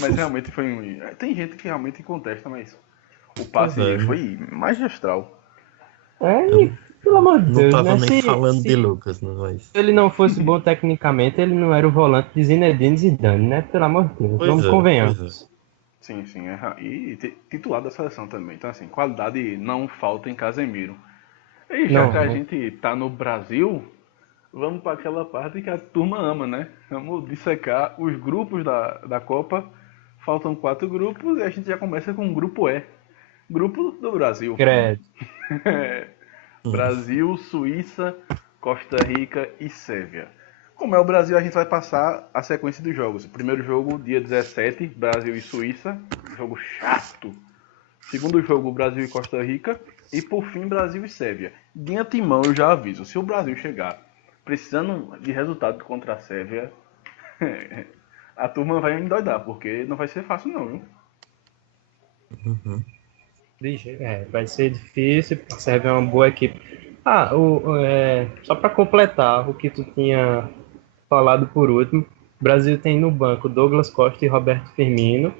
Mas realmente foi tem gente que realmente contesta, mas o passe foi magistral. Pelo amor de Deus, não tava nem falando de Lucas, se ele não fosse bom tecnicamente, ele não era o volante de Zinedine Zidane, né? Pelo amor de Deus, vamos convenhamos. Sim, e titular da seleção também. Então, assim, qualidade não falta em Casemiro. E já que a gente tá no Brasil, vamos para aquela parte que a turma ama, né? Vamos dissecar os grupos da Copa. Faltam 4 grupos e a gente já começa com o grupo E. Grupo do Brasil. Credo. Brasil, Suíça, Costa Rica e Sérvia. Como é o Brasil, a gente vai passar a sequência dos jogos. Primeiro jogo, dia 17, Brasil e Suíça. Jogo chato. Segundo jogo, Brasil e Costa Rica. E por fim, Brasil e Sérvia. De antemão, eu já aviso. Se o Brasil chegar precisando de resultado contra a Sérvia, a turma vai endoidar, porque não vai ser fácil não, viu? Vai ser difícil, a Sérvia é uma boa equipe. Só para completar o que tu tinha falado por último, o Brasil tem no banco Douglas Costa e Roberto Firmino,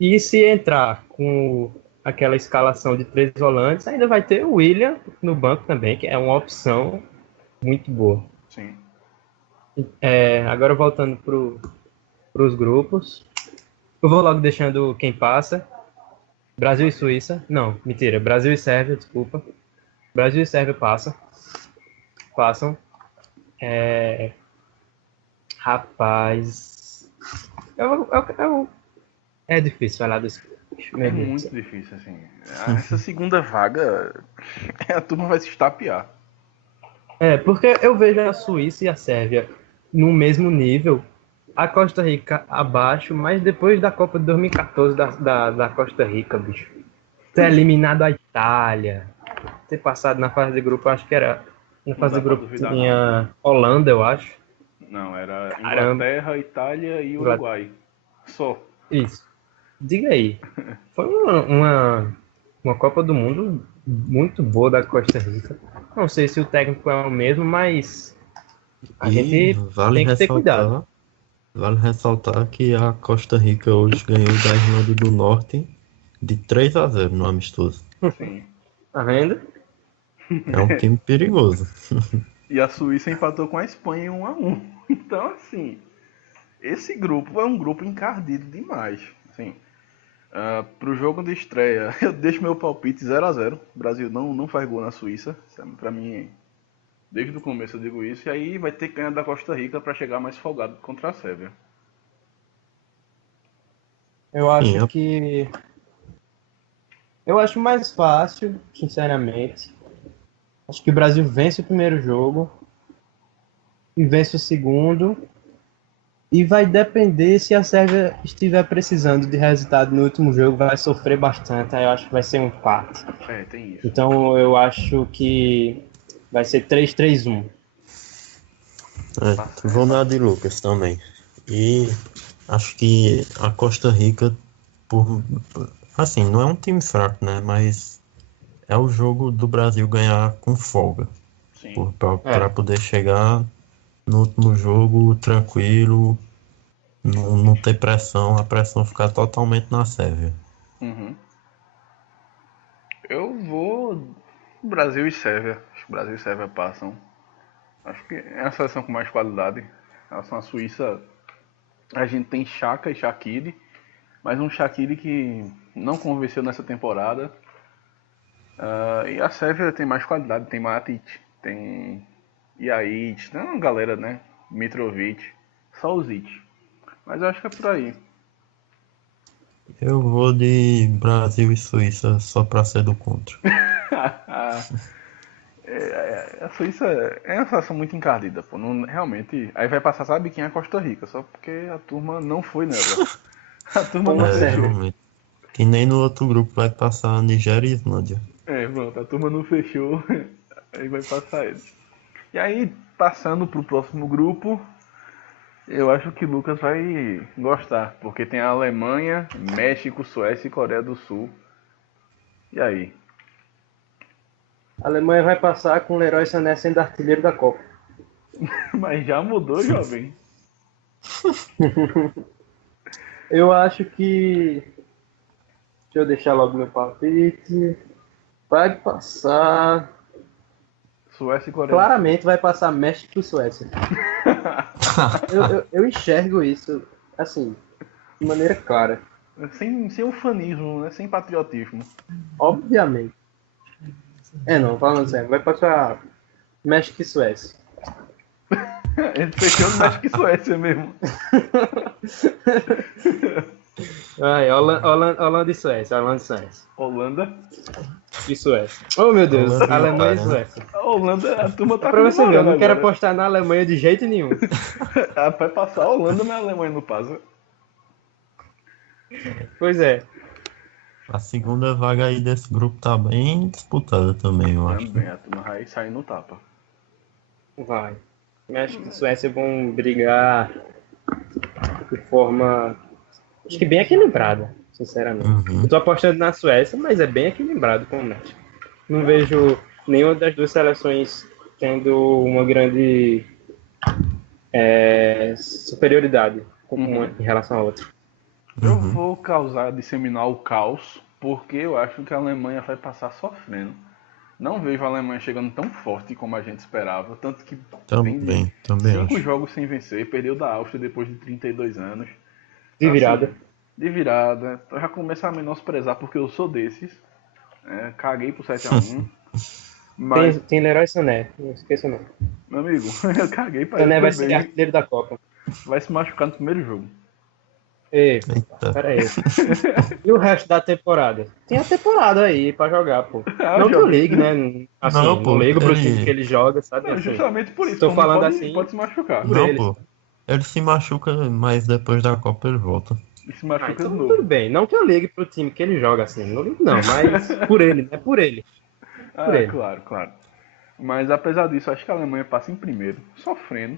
e se entrar com aquela escalação de 3 volantes, ainda vai ter o William no banco também, que é uma opção muito boa. Sim. Agora voltando para os grupos, eu vou logo deixando quem passa. Brasil e Suíça. Não, mentira. Brasil e Sérvia, desculpa. Brasil e Sérvia passam. Rapaz. É difícil falar desse. É muito difícil, assim. Essa segunda vaga a turma vai se estapear. Porque eu vejo a Suíça e a Sérvia no mesmo nível, a Costa Rica abaixo, mas depois da Copa de 2014 da Costa Rica, bicho. Ter eliminado a Itália, ter passado na fase de grupo, acho que era. Na fase de grupo tinha Holanda, eu acho. Não, era Inglaterra, Itália e Uruguai. Só. Isso. Diga aí. Foi uma Copa do Mundo muito boa da Costa Rica. Não sei se o técnico é o mesmo, mas a gente tem que ter cuidado. Vale ressaltar que a Costa Rica hoje ganhou da Irlanda do Norte de 3-0 no amistoso. Sim. Tá vendo? É um time perigoso. E a Suíça empatou com a Espanha em 1-1. Então, assim, esse grupo é um grupo encardido demais. Assim, pro jogo de estreia, eu deixo meu palpite 0-0. O Brasil não faz gol na Suíça. Pra mim, desde o começo eu digo isso. E aí vai ter que ganhar da Costa Rica pra chegar mais folgado contra a Sérvia. Eu acho mais fácil, sinceramente. Acho que o Brasil vence o primeiro jogo e vence o segundo. E vai depender se a Sérvia estiver precisando de resultado no último jogo, vai sofrer bastante. Aí eu acho que vai ser um empate. Tem isso. Então eu acho que vai ser 3-3-1. Vou na de Lucas também. E acho que a Costa Rica, assim, não é um time fraco, né? Mas é o jogo do Brasil ganhar com folga. Para poder chegar no último jogo tranquilo, não ter pressão, a pressão ficar totalmente na Sérvia. Uhum. Eu vou Brasil e Sérvia. Acho que Brasil e Sérvia passam. Acho que é a seleção com mais qualidade. Em relação à Suíça, a gente tem Xhaka e Shaqiri, mas um Shaqiri que não convenceu nessa temporada. E a Sérvia tem mais qualidade, tem Matic, tem Jaic, tem uma galera, né? Mitrovic, só o Zic. Mas eu acho que é por aí. Eu vou de Brasil e Suíça só pra ser do contra. A Suíça é uma situação muito encardida, pô. Não, realmente. Aí vai passar, sabe quem é a Costa Rica, só porque a turma não foi nela. A turma não fechou. Que nem no outro grupo vai passar a Nigéria e Islândia. Pronto, a turma não fechou. Aí vai passar eles. E aí, passando pro próximo grupo, eu acho que o Lucas vai gostar, porque tem a Alemanha, México, Suécia e Coreia do Sul. E aí? A Alemanha vai passar com o Leroy Sané sendo artilheiro da Copa. Mas já mudou, jovem. Eu acho que... Deixa eu deixar logo meu palpite. Vai passar... Suécia e Coreia. Claramente vai passar México e Suécia. eu enxergo isso, assim, de maneira clara. Sem ufanismo, né? Sem patriotismo. Obviamente. Não, falando sério, vai passar México e Suécia. Ele fechou no México e Suécia mesmo. Holanda e Suécia, Holanda e Suécia. Oh, meu Deus, Holanda Alemanha e Suécia. A Holanda, a turma tá pra você ver, eu não quero agora. apostar na Alemanha de jeito nenhum. Vai passar a Holanda, mas a Alemanha não passa. Pois é. A segunda vaga aí desse grupo tá bem disputada também, eu acho. Também, a turma vai sair no tapa. Vai. México e Suécia vão brigar de forma, acho que bem equilibrada, sinceramente. Uhum. Eu tô apostando na Suécia, mas é bem equilibrado com o México. Não vejo nenhuma das duas seleções tendo uma grande superioridade em relação à outra. Eu vou disseminar o caos, porque eu acho que a Alemanha vai passar sofrendo. Não vejo a Alemanha chegando tão forte como a gente esperava, tanto que também 5 jogos sem vencer, perdeu da Áustria depois de 32 anos. De virada. Assim, de virada. Eu já começo a menosprezar porque eu sou desses. Caguei pro 7-1. Mas... Tem Leroy Sané, não esqueça não. Meu amigo, eu caguei pra Sané ele vai também. ser artilheiro da Copa. Vai se machucar no primeiro jogo. Ei, pera aí. E o resto da temporada? Tem a temporada aí pra jogar, pô. Não que eu ligue, né? Assim, não ligo pro time que ele joga, sabe? Não, assim, justamente por isso. tô falando assim. Pode se machucar. Por Não, eles. pô. Ele se machuca, mas depois da Copa ele volta. E se machuca Então de novo. tudo bem. Não que eu ligue pro time que ele joga assim. Não ligo, não, mas por ele, né? Por ele. Por ele. Claro. Mas apesar disso, acho que a Alemanha passa em primeiro, sofrendo,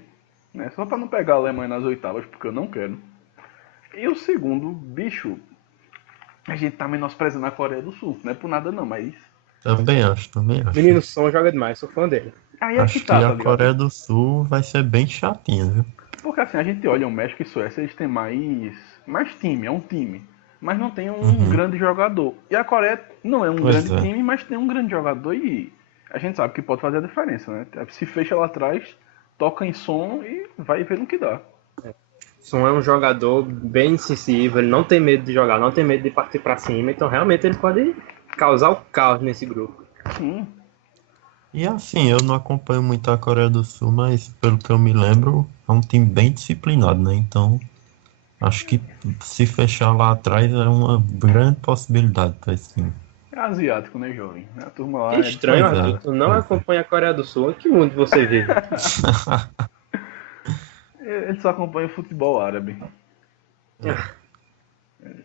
né? Só pra não pegar a Alemanha nas oitavas, porque eu não quero. E o segundo, bicho, a gente tá menosprezando a Coreia do Sul. Não é por nada não, mas... Também acho. Menino Som joga demais, sou fã dele. Aí Acho que a Coreia do Sul vai ser bem chatinha, viu? Porque assim, a gente olha o México e Suécia, eles têm mais time, é um time. Mas não tem um grande jogador. E a Coreia não é um grande time, mas tem um grande jogador e a gente sabe que pode fazer a diferença, né? Se fecha lá atrás, toca em Som e vai ver no que dá. Son é um jogador bem incisivo, ele não tem medo de jogar, não tem medo de partir pra cima, então realmente ele pode causar o caos nesse grupo. Sim. E assim, eu não acompanho muito a Coreia do Sul, mas pelo que eu me lembro, é um time bem disciplinado, né? Então, acho que se fechar lá atrás é uma grande possibilidade para esse time. É asiático, né, jovem? A turma lá Que estranho, Arthur, tu não acompanha a Coreia do Sul, em que mundo você vive? Ele só acompanha o futebol árabe.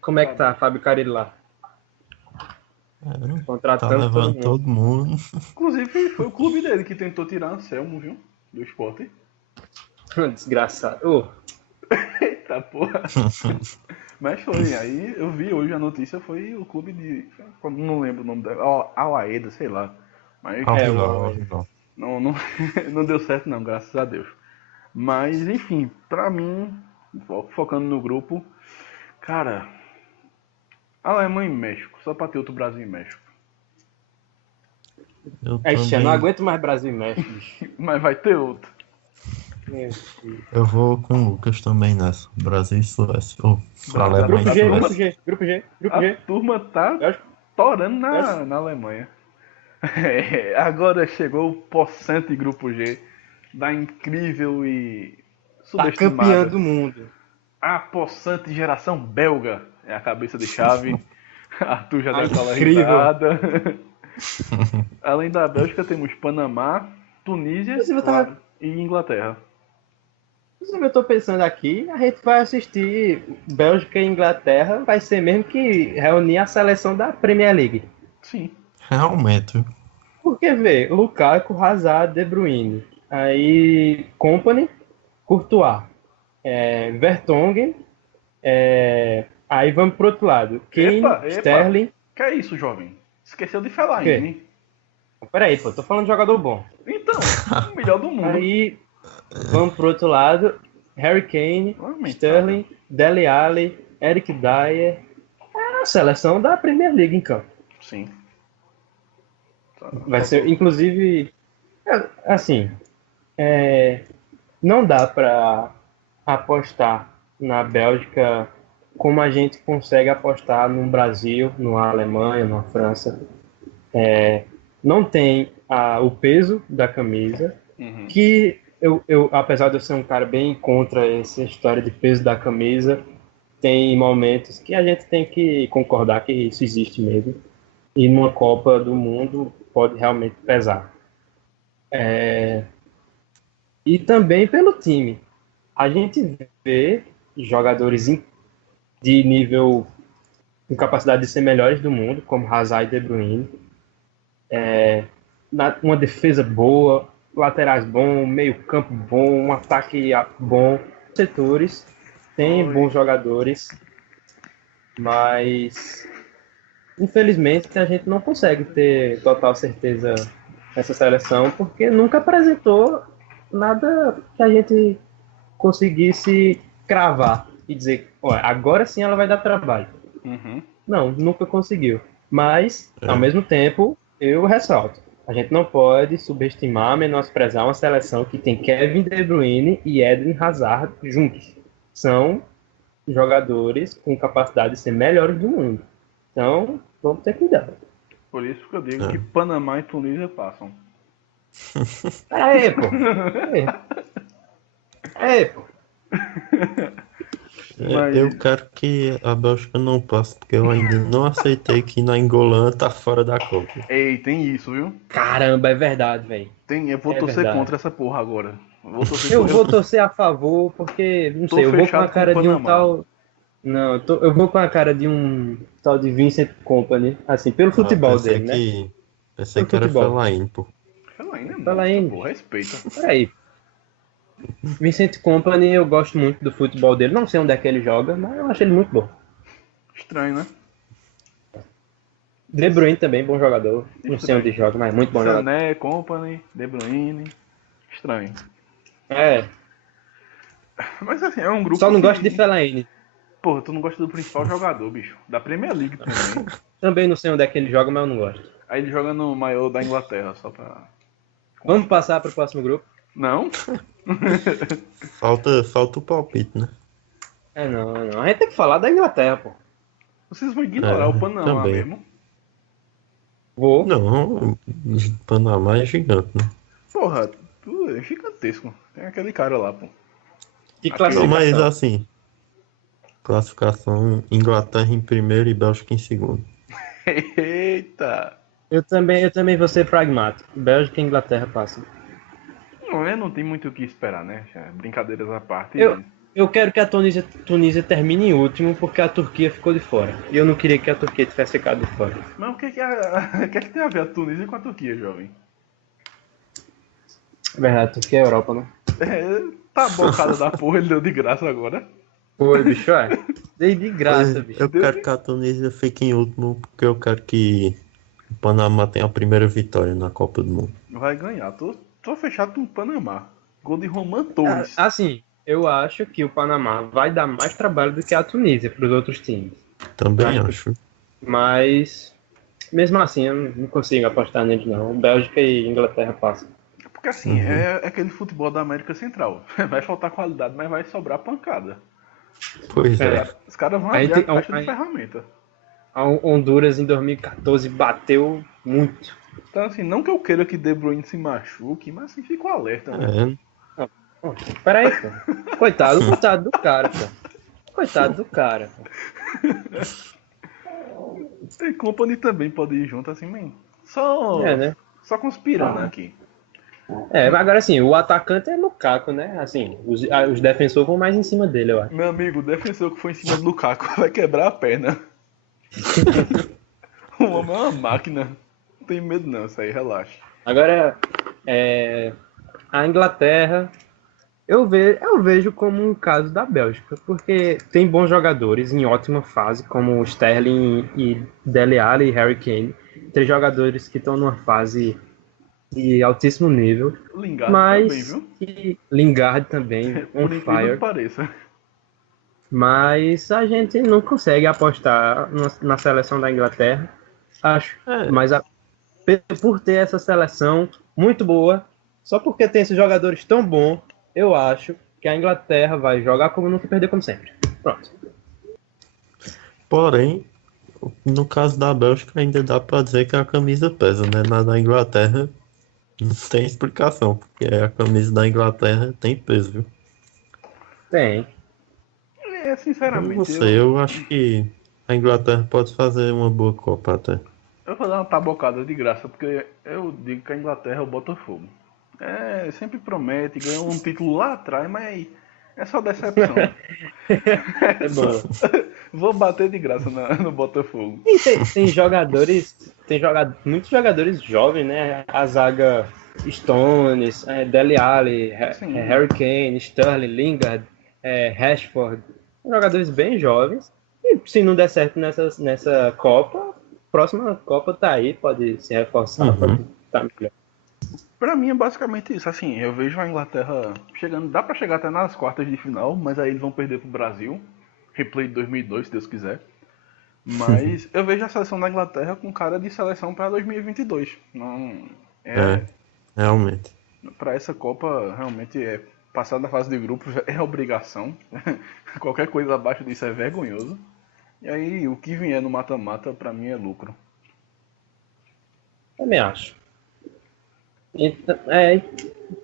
Como é que tá, Fábio Carille lá? Tá Contratando levando todo mundo. Inclusive, foi o clube dele que tentou tirar Anselmo, viu? Do esporte. Desgraçado. Eita porra. Mas foi, aí eu vi hoje a notícia, foi o clube de... Não lembro o nome dela. Al-Aeda, sei lá. Mas não deu certo não, graças a Deus. Mas, enfim, pra mim, focando no grupo, cara, Alemanha e México, só pra ter outro Brasil e México. Eu não aguento mais Brasil e México, bicho. Mas vai ter outro. Eu vou com o Lucas também nessa, Brasil e Suécia. Grupo G. A turma tá torando na Alemanha. Agora chegou o possante grupo G da incrível e subestimada. Tá campeã do mundo. A possante geração belga é a cabeça de chave. Arthur já deu aquela risada. Além da Bélgica temos Panamá, Tunísia e Inglaterra. Eu tô pensando aqui, a gente vai assistir Bélgica e Inglaterra, vai ser mesmo que reunir a seleção da Premier League. Sim. Realmente. Porque vê, Lukaku, Hazard, De Bruyne, aí Kompany, Courtois, Vertonghen, aí vamos pro outro lado, Kane, Sterling. Que é isso, jovem? Esqueceu de falar ainda, hein? Peraí, pô, tô falando de jogador bom. Então, o melhor do mundo. Aí vamos pro outro lado, Harry Kane, Sterling, Dele Alli, Eric Dyer. É a seleção da Premier League em campo. Sim. Vai ser, inclusive, assim, não dá para apostar na Bélgica como a gente consegue apostar no Brasil, na Alemanha, na França. Não tem o peso da camisa, que eu, apesar de eu ser um cara bem contra essa história de peso da camisa, tem momentos que a gente tem que concordar que isso existe mesmo. E numa Copa do Mundo pode realmente pesar. E também pelo time. A gente vê jogadores de nível, com capacidade de ser melhores do mundo, como Hazard e De Bruyne. Uma defesa boa, laterais bons, meio campo bom, um ataque bom. Setores tem bons jogadores, mas infelizmente a gente não consegue ter total certeza nessa seleção, porque nunca apresentou nada que a gente conseguisse cravar e dizer, olha, agora sim ela vai dar trabalho. Não, nunca conseguiu. Mas, ao mesmo tempo, eu ressalto, a gente não pode subestimar, menosprezar uma seleção que tem Kevin De Bruyne e Eden Hazard juntos. São jogadores com capacidade de ser melhores do mundo. Então, vamos ter cuidado. Por isso que eu digo que Panamá e Tunísia passam. Pô. Eu quero que a Bélgica não passe, porque eu ainda não aceitei que na Angola tá fora da Copa. Ei, tem isso, viu? Caramba, é verdade, velho. Eu vou torcer verdade. Contra essa porra agora. Eu vou torcer a favor, porque, não sei, eu vou com a cara de um tal... Não, eu vou com a cara de um tal de Vincent Kompany, assim, pelo futebol dele, né? Pensei que era Fellaini, pô. Fellaini, pô, respeita. Peraí. Vincent Kompany, eu gosto muito do futebol dele. Não sei onde é que ele joga, mas eu acho ele muito bom. Estranho, né? De Bruyne também, bom jogador. Não sei onde joga, mas muito bom jogador. Sané, Kompany, De Bruyne. Estranho. Mas assim, é um grupo. Só não gosto de Fellaini. Porra, tu não gosta do principal jogador, bicho. Da Premier League também. Também não sei onde é que ele joga, mas eu não gosto. Aí ele joga no maior da Inglaterra, só pra... Vamos passar pro próximo grupo? Não? Falta o palpite, né? Não. A gente tem que falar da Inglaterra, pô. Vocês vão ignorar o Panamá também. mesmo? Vou. Não, o Panamá é gigante, né? Porra, tu é gigantesco. Tem aquele cara lá, pô. Que classificação? Mas assim, classificação Inglaterra em primeiro e Bélgica em segundo. Eita! Eu também vou ser pragmático. Bélgica e Inglaterra passam. Não tem muito o que esperar, né? Brincadeiras à parte. Eu quero que a Tunísia termine em último, porque a Turquia ficou de fora. E eu não queria que a Turquia tivesse ficado de fora. Mas o que tem a ver a Tunísia com a Turquia, jovem? Verdade, a Turquia é Europa, né? Tá bocada da porra, ele deu de graça agora. Foi, bicho, Dei de graça, bicho. Eu quero que a Tunísia fique em último, porque eu quero que o Panamá tenha a primeira vitória na Copa do Mundo. Vai ganhar. Tô fechado com o Panamá. Gol de Roman Torres. Assim, eu acho que o Panamá vai dar mais trabalho do que a Tunísia para os outros times. Também acho. Mas, mesmo assim, eu não consigo apostar neles, não. Bélgica e Inglaterra passam. Porque assim, é aquele futebol da América Central. Vai faltar qualidade, mas vai sobrar pancada. Pois é. Os caras vão abrir a caixa de ferramenta. A Honduras em 2014 bateu muito. Então assim, não que eu queira que De Bruyne se machuque, mas assim, fica o alerta, né? Peraí, pô. Coitado do cara, pô. Coitado do cara, pô. Tem Kompany também pode ir junto, assim, man. Né? Só conspirando aqui. Mas agora assim, o atacante é Lukaku, né? Assim, os defensores vão mais em cima dele, eu acho. Meu amigo, o defensor que foi em cima do Lukaku vai quebrar a perna. O homem é uma máquina. Não tem medo não, isso aí, relaxa. Agora, a Inglaterra, eu vejo como um caso da Bélgica, porque tem bons jogadores em ótima fase, como Sterling e Dele Alli e Harry Kane. 3 jogadores que estão numa fase de altíssimo nível. Lingard mas também, viu? Lingard também, on fire. Que pareça. Mas a gente não consegue apostar na seleção da Inglaterra, acho. Mas por ter essa seleção muito boa, só porque tem esses jogadores tão bons, eu acho que a Inglaterra vai jogar como nunca e perder como sempre. Pronto. Porém, no caso da Bélgica ainda dá pra dizer que a camisa pesa, né? Na da Inglaterra não tem explicação, porque a camisa da Inglaterra tem peso, viu? Tem. Sinceramente. Eu não sei, eu acho que a Inglaterra pode fazer uma boa Copa até. Eu vou dar uma tabocada de graça, porque eu digo que a Inglaterra é o Botafogo. Sempre promete, ganhou um título lá atrás, mas é só decepção. É bom. Vou bater de graça no Botafogo. E tem muitos jogadores jovens, né? A zaga Stones, Dele Alli, Harry Kane, Sterling, Lingard, Rashford. Jogadores bem jovens. E se não der certo nessa Copa, próxima Copa tá aí, pode se reforçar, pode estar melhor. Pra mim é basicamente isso, assim, eu vejo a Inglaterra chegando, dá pra chegar até nas quartas de final, mas aí eles vão perder pro Brasil, replay de 2002, se Deus quiser. Mas eu vejo a seleção da Inglaterra com cara de seleção pra 2022. Não, realmente. Pra essa Copa, realmente, passar da fase de grupos é obrigação. Qualquer coisa abaixo disso é vergonhoso. E aí, o que vier no mata-mata, pra mim, é lucro. Também acho.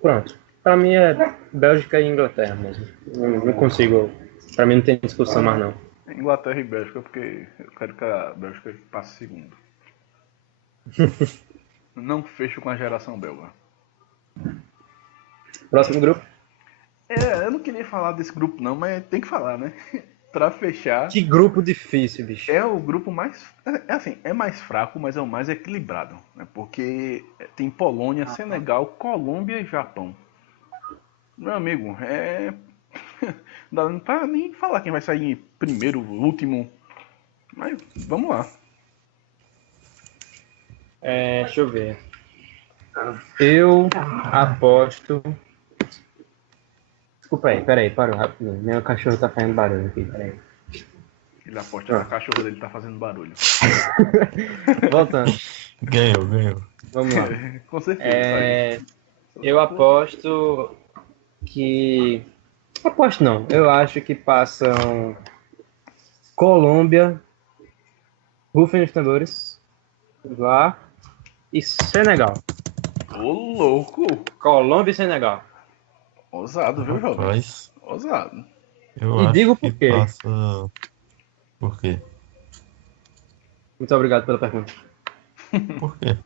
Pronto. Pra mim é Bélgica e Inglaterra mesmo. Não consigo Pra mim não tem discussão mais não. Inglaterra e Bélgica, porque eu quero que a Bélgica passe segundo. Não fecho com a geração belga. Próximo grupo. Eu não queria falar desse grupo não, mas tem que falar, né? Pra fechar. Que grupo difícil, bicho. É o grupo mais... é mais fraco, mas é o mais equilibrado. Né? Porque tem Polônia, Senegal, Colômbia e Japão. Meu amigo, não dá pra nem falar quem vai sair em primeiro, último. Mas vamos lá. Deixa eu ver. Eu aposto... Desculpa aí, peraí, parou rapidinho. Meu cachorro tá fazendo barulho aqui, peraí. Ele aposta que a cachorra dele tá fazendo barulho. Voltando. Ganhou. Vamos lá. Com certeza. Eu aposto que... Aposto não. Eu acho que passam Colômbia, rufem os tambores, lá, e Senegal. Ô, louco! Colômbia e Senegal. Ousado, viu, jovem? Rapaz, Ousado. eu E acho digo que por quê. passa... Por quê? Muito obrigado pela pergunta. Por quê?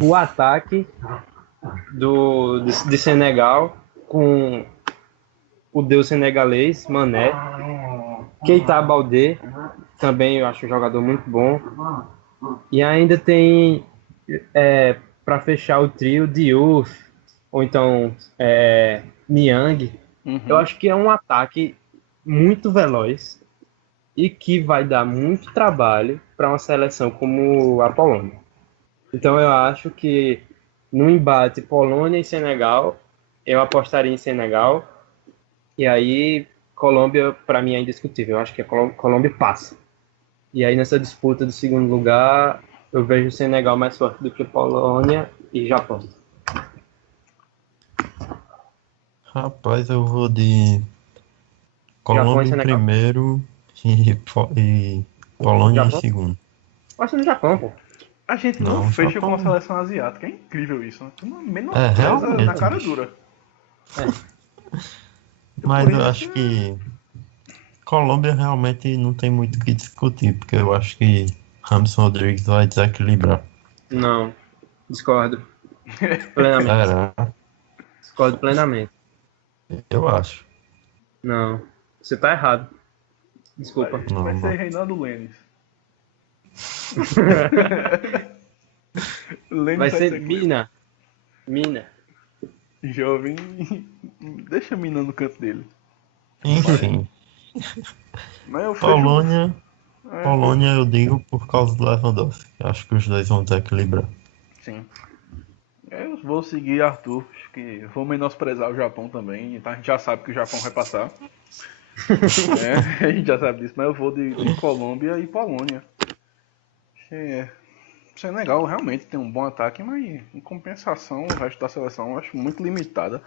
O ataque de Senegal com o deus senegalês, Mané. Keita Baldé, também eu acho um jogador muito bom. E ainda tem, para fechar o trio, Diouf, ou então Niang. Uhum. Eu acho que é um ataque muito veloz e que vai dar muito trabalho para uma seleção como a Polônia. Então eu acho que no embate Polônia e Senegal, eu apostaria em Senegal. E aí Colômbia, para mim, é indiscutível. Eu acho que a Colômbia passa. E aí nessa disputa do segundo lugar, eu vejo o Senegal mais forte do que Polônia e Japão. Rapaz, eu vou de Colômbia em Senegal. primeiro e Polônia em Japão? segundo. Acho no Japão, pô. A gente não Não, fecha Japão. com a seleção asiática. É incrível isso. Né? Menos realmente, na cara bicho. dura. Mas Por eu isso acho que Colômbia realmente não tem muito o que discutir, porque eu acho que James Rodrigues vai desequilibrar. Não, discordo. Plenamente. Será? Discordo plenamente. Eu acho. Não, você tá errado. Desculpa. Não, Vai não. ser Reinaldo Lênis. Lênis Vai ser Mina. Mina. Jovem. Deixa a Mina no canto dele. Enfim, Mas eu fecho... Polônia eu digo por causa do Lewandowski. Acho que os dois vão desequilibrar. Sim. Eu vou seguir Arthur. Acho que vou menosprezar o Japão também. Então a gente já sabe que o Japão vai passar. A gente já sabe disso. Mas eu vou de Colômbia e Polônia. Senegal realmente tem um bom ataque, mas em compensação o resto da seleção eu acho muito limitada.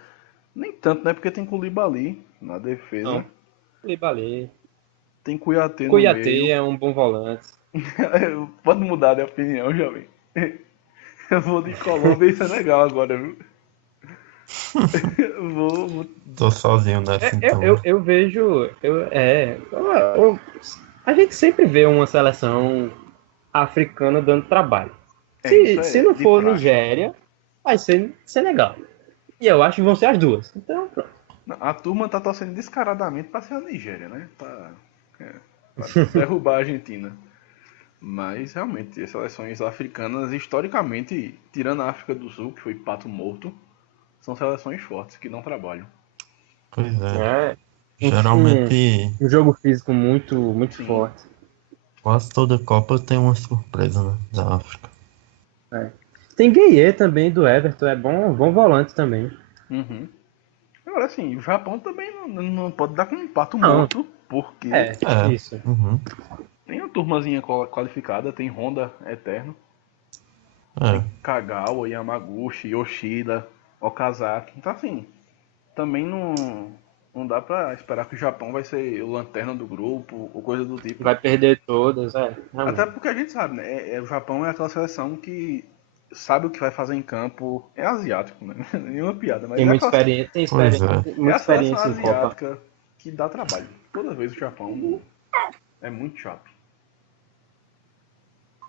Nem tanto, né? Porque tem Koulibaly na defesa. Não. Koulibaly. Tem Kouyaté no Kouyaté meio. é um bom volante. Pode mudar de opinião, jovem. Eu vou de Colômbia e Senegal agora, viu? Vou... Tô sozinho nessa então. Eu vejo. A gente sempre vê uma seleção africana dando trabalho. Se não for Nigéria, vai ser Senegal. E eu acho que vão ser as duas. Então, pronto. A turma tá torcendo descaradamente pra ser a Nigéria, né? Pra derrubar a Argentina. Mas, realmente, as seleções africanas, historicamente, tirando a África do Sul, que foi pato morto, são seleções fortes, que não trabalham. Pois é. Geralmente, Um jogo físico muito forte. quase toda Copa tem uma surpresa, né, da África. Tem Gueye também do Everton, é bom volante também. Uhum. Agora, assim, o Japão também não pode dar com um pato morto, porque isso. Uhum. tem uma turmazinha qualificada, tem Honda Eterno, tem Kagawa, Yamaguchi, Yoshida, Okazaki. Então, assim, também não dá pra esperar que o Japão vai ser o lanterna do grupo ou coisa do tipo. Vai perder todas, Até porque a gente sabe, né? O Japão é aquela seleção que sabe o que vai fazer em campo. É asiático, né? Nenhuma piada, mas tem muita experiência, muita experiência em Copa. asiática que dá trabalho. Toda vez o Japão é muito chato.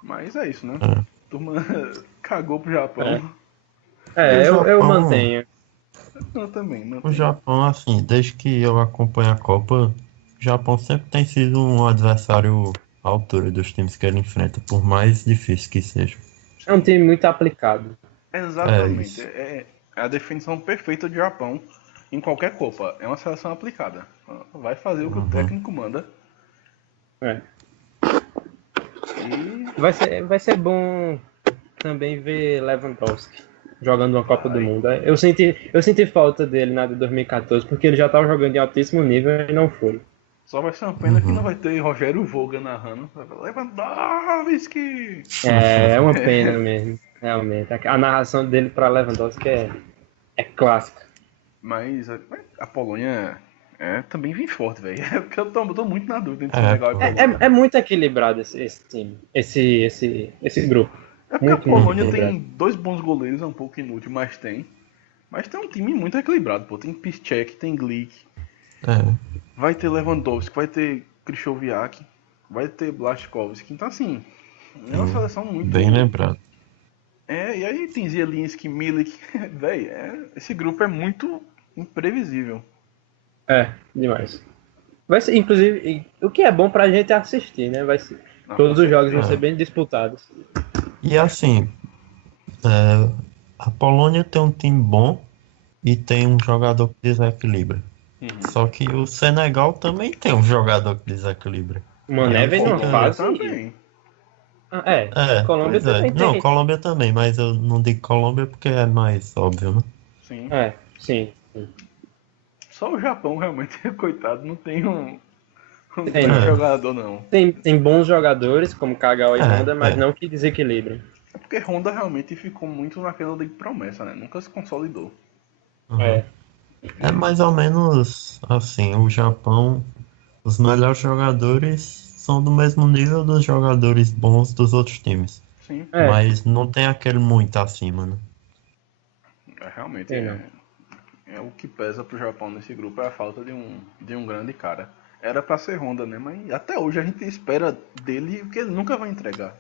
Mas é isso, né? A turma cagou pro Japão. Eu mantenho. Eu também. O Japão, assim, desde que eu acompanho a Copa, o Japão sempre tem sido um adversário à altura dos times que ele enfrenta, por mais difícil que seja. É um time muito aplicado. Exatamente. É a definição perfeita do Japão em qualquer Copa. É uma seleção aplicada. Vai fazer o que o técnico manda. E vai ser bom também ver Lewandowski jogando uma Copa do Mundo. Eu senti falta dele na de 2014, porque ele já estava jogando em altíssimo nível e não foi. Só vai ser uma pena que não vai ter Rogério Voga narrando. Lewandowski! É uma pena mesmo, realmente. A narração dele para Lewandowski é clássica. Mas a Polônia também vem forte, velho. É porque eu tô muito na dúvida entre Senegal e Polônia. É muito equilibrado esse time, esse grupo. É porque a Polônia tem 2 bons goleiros, é um pouco inútil, mas tem. Mas tem um time muito equilibrado, pô. Tem Piszczek, tem Glick. Vai ter Lewandowski, vai ter Krychowiak, vai ter Błaszczykowski. Então, assim, é uma seleção muito... Bem lembrado. E aí tem Zielinski, Milik. Véi, esse grupo é muito imprevisível. Demais. Vai ser, inclusive, o que é bom pra gente assistir, né? Todos os jogos vão ser bem disputados. E assim, a Polônia tem um time bom e tem um jogador que desequilibra. Só que o Senegal também tem um jogador que desequilibra. O Mané vem numa fase também. Colômbia também tem. Não, Colômbia também, mas eu não digo Colômbia porque é mais óbvio, né? Sim. Sim. Só o Japão realmente, coitado, não tem um Tem, jogador, não. Tem bons jogadores, como Kagawa e Honda, mas não que desequilibrem. É porque Honda realmente ficou muito naquela de promessa, né? Nunca se consolidou. É mais ou menos assim, o Japão, os melhores jogadores são do mesmo nível dos jogadores bons dos outros times. Sim. Mas não tem aquele muito acima, né? Realmente, o que pesa pro Japão nesse grupo é a falta de um grande cara. Era pra ser Honda, né? Mas até hoje a gente espera dele o que ele nunca vai entregar.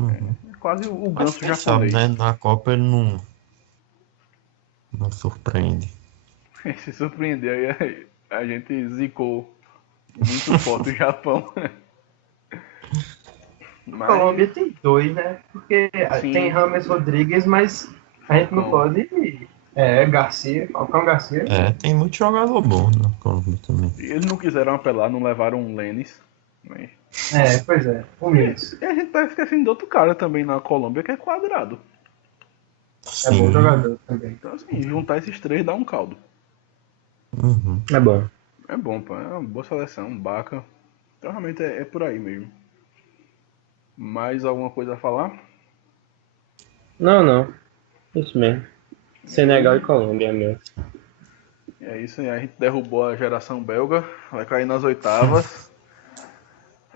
É quase o ganso japonês. Sabe, né? Na Copa ele não surpreende. Se surpreender, aí a gente zicou muito forte o Japão. Mas... Colômbia tem 2, né? Porque tem James Rodrigues, mas a gente não pode... Garcia, Falcão Garcia. Tem muito jogador bom na Colômbia também. E eles não quiseram apelar, não levaram um Lênis. Mas... pois é, humildes. E a gente tá esquecendo de outro cara também na Colômbia, que é Quadrado. Sim. É bom jogador também. Então assim, juntar esses 3 dá um caldo. É bom. É bom, pô. É uma boa seleção, Baca. Então realmente é por aí mesmo. Mais alguma coisa a falar? Não. Isso mesmo. Senegal e Colômbia mesmo. É isso aí, a gente derrubou a geração belga, vai cair nas oitavas.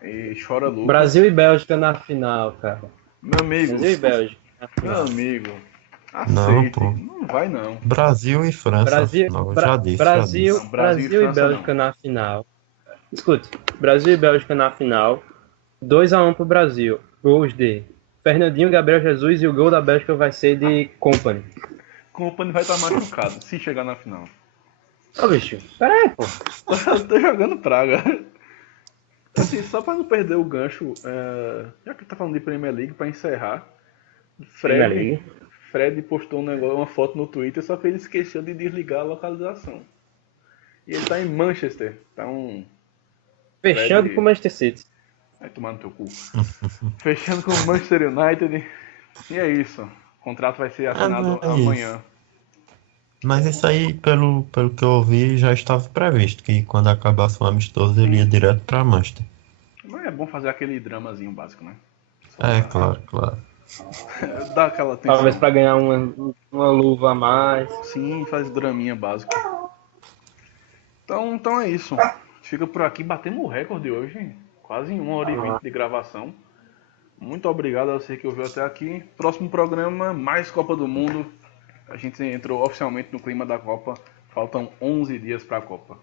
E chora Lucas. Brasil e Bélgica na final, cara. Meu amigo. Brasil e Bélgica na final. Meu amigo. Aceite. Não vai não. Brasil e França. Já disse. Brasil e Bélgica na final. Escute, Brasil e Bélgica na final. 2-1 pro Brasil. Gols de Fernandinho, Gabriel Jesus, e o gol da Bélgica vai ser de Kompany. Kompany vai estar machucado se chegar na final. Ô bicho, pera aí, pô. Tô jogando praga. Assim, só pra não perder o gancho, já que tá falando de Premier League, pra encerrar, Fred postou uma foto no Twitter, só que ele esqueceu de desligar a localização. E ele tá em Manchester. Tá fechando com o Manchester City. Vai tomar no teu cu. Fechando com o Manchester United. E é isso. O contrato vai ser assinado amanhã. Mas isso aí, pelo que eu ouvi, já estava previsto, que quando acabasse o amistoso ele ia direto pra Manchester. Mas é bom fazer aquele dramazinho básico, né? Claro. Dá aquela atenção. Talvez pra ganhar uma luva a mais. Sim, faz draminha básico. Então é isso. Fica por aqui, batemos o recorde hoje. Quase 1h20 de gravação. Muito obrigado a você que ouviu até aqui. Próximo programa, mais Copa do Mundo. A gente entrou oficialmente no clima da Copa. Faltam 11 dias para a Copa.